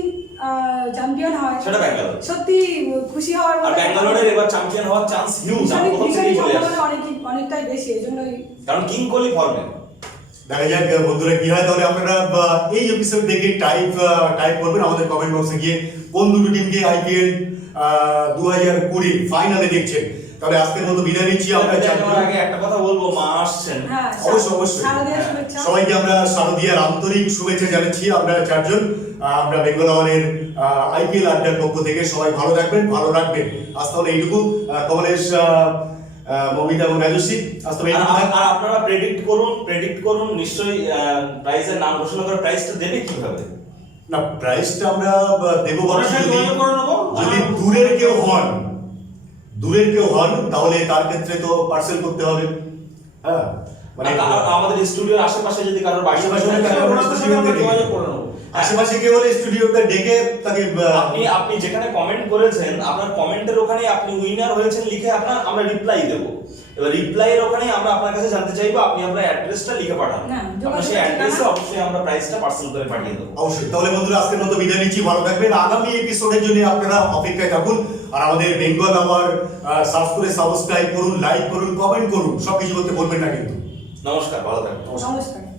চ্যাম্পিয়ন হয় সেটা ব্যাঙ্গালোর। সত্যি খুশি হওয়ার আর মতো ব্যাঙ্গালোরের এবার চ্যাম্পিয়ন হওয়ার চান্স হিউজ, আমি প্রথম থেকেই বলে আসছি, অনেকটাই বেশি, এজন্যই কারণ কিং কোহলি ফর্মে। দেখা যাক বন্ধুরা কি হয়। তাহলে আপনারা এই এপিসোড দেখে টাইপ করবেন আমাদের কমেন্ট বক্সে গিয়ে কোন দুটো টিমকে আইপিএল 2020 ফাইনালে দেখছেন। তাহলে আজকের মতো বিদায় নিচ্ছি আমরা। যাওয়ার আগে একটা কথা বলবো, মা আসছেন। হ্যাঁ অবশ্যই। শারদীয়ার শুভেচ্ছা। সবাইকে আমরা শারদীয়ার আন্তরিক শুভেচ্ছা জানাচ্ছি। আমরা চারজন আমরা বেঙ্গল আওয়ারের আইপিএল আড্ডার পক্ষ থেকে সবাই ভালো থাকবেন, ভালো রাখবেন। আজ তাহলে এইটুকু। কমলেশ, মমিতা এবং রাজস্বী, আজ তবে এইটুকু থাক। আর আপনারা প্রেডিক্ট করুন নিশ্চয়ই প্রাইজের নাম ঘোষণা করে প্রাইজটা দেবে কিভাবে? না, প্রাইসটা আমরা দেবো ওনার সাথে যোগাযোগ করে নেবো। যদি দূরের কেউ হন তাহলে তার ক্ষেত্রে তো পার্সেল করতে হবে। হ্যাঁ, মানে আমাদের স্টুডিওর আশেপাশে যদি কারোর বাড়ি আশেপাশে থাকে, থাকে, ওনার সাথে আমরা যোগাযোগ করে নেবো। আশেপাশে কেউ হলে স্টুডিওতে ডেকে তাকে আপনি যেখানে কমেন্ট করেছেন আপনার কমেন্টের ওখানে আপনি উইনার হয়েছেন লিখে আমরা রিপ্লাই দেব। এবার রিপ্লাইয়ের ওখানে আমরা আপনার কাছে জানতে চাইবো আপনি আপনার অ্যাড্রেসটা লিখে পাঠান। না, আপনার সেই অ্যাড্রেসে অবশ্যই আমরা প্রাইসটা পার্সেল করে পাঠিয়ে দেবো। অবশ্যই। তাহলে বন্ধুরা আজকের মতো বিদায় নিচ্ছি, ভালো থাকবেন। আগামী এপিসোডের জন্য আপনারা অপেক্ষায় থাকুন। আর আমাদের বেঙ্গল আওয়ার সাবস্ক্রাইব করুন, লাইক করুন, কমেন্ট করুন, সবকিছু করতে বলবেন না কিন্তু। নমস্কার, ভালো থাকবেন। নমস্কার।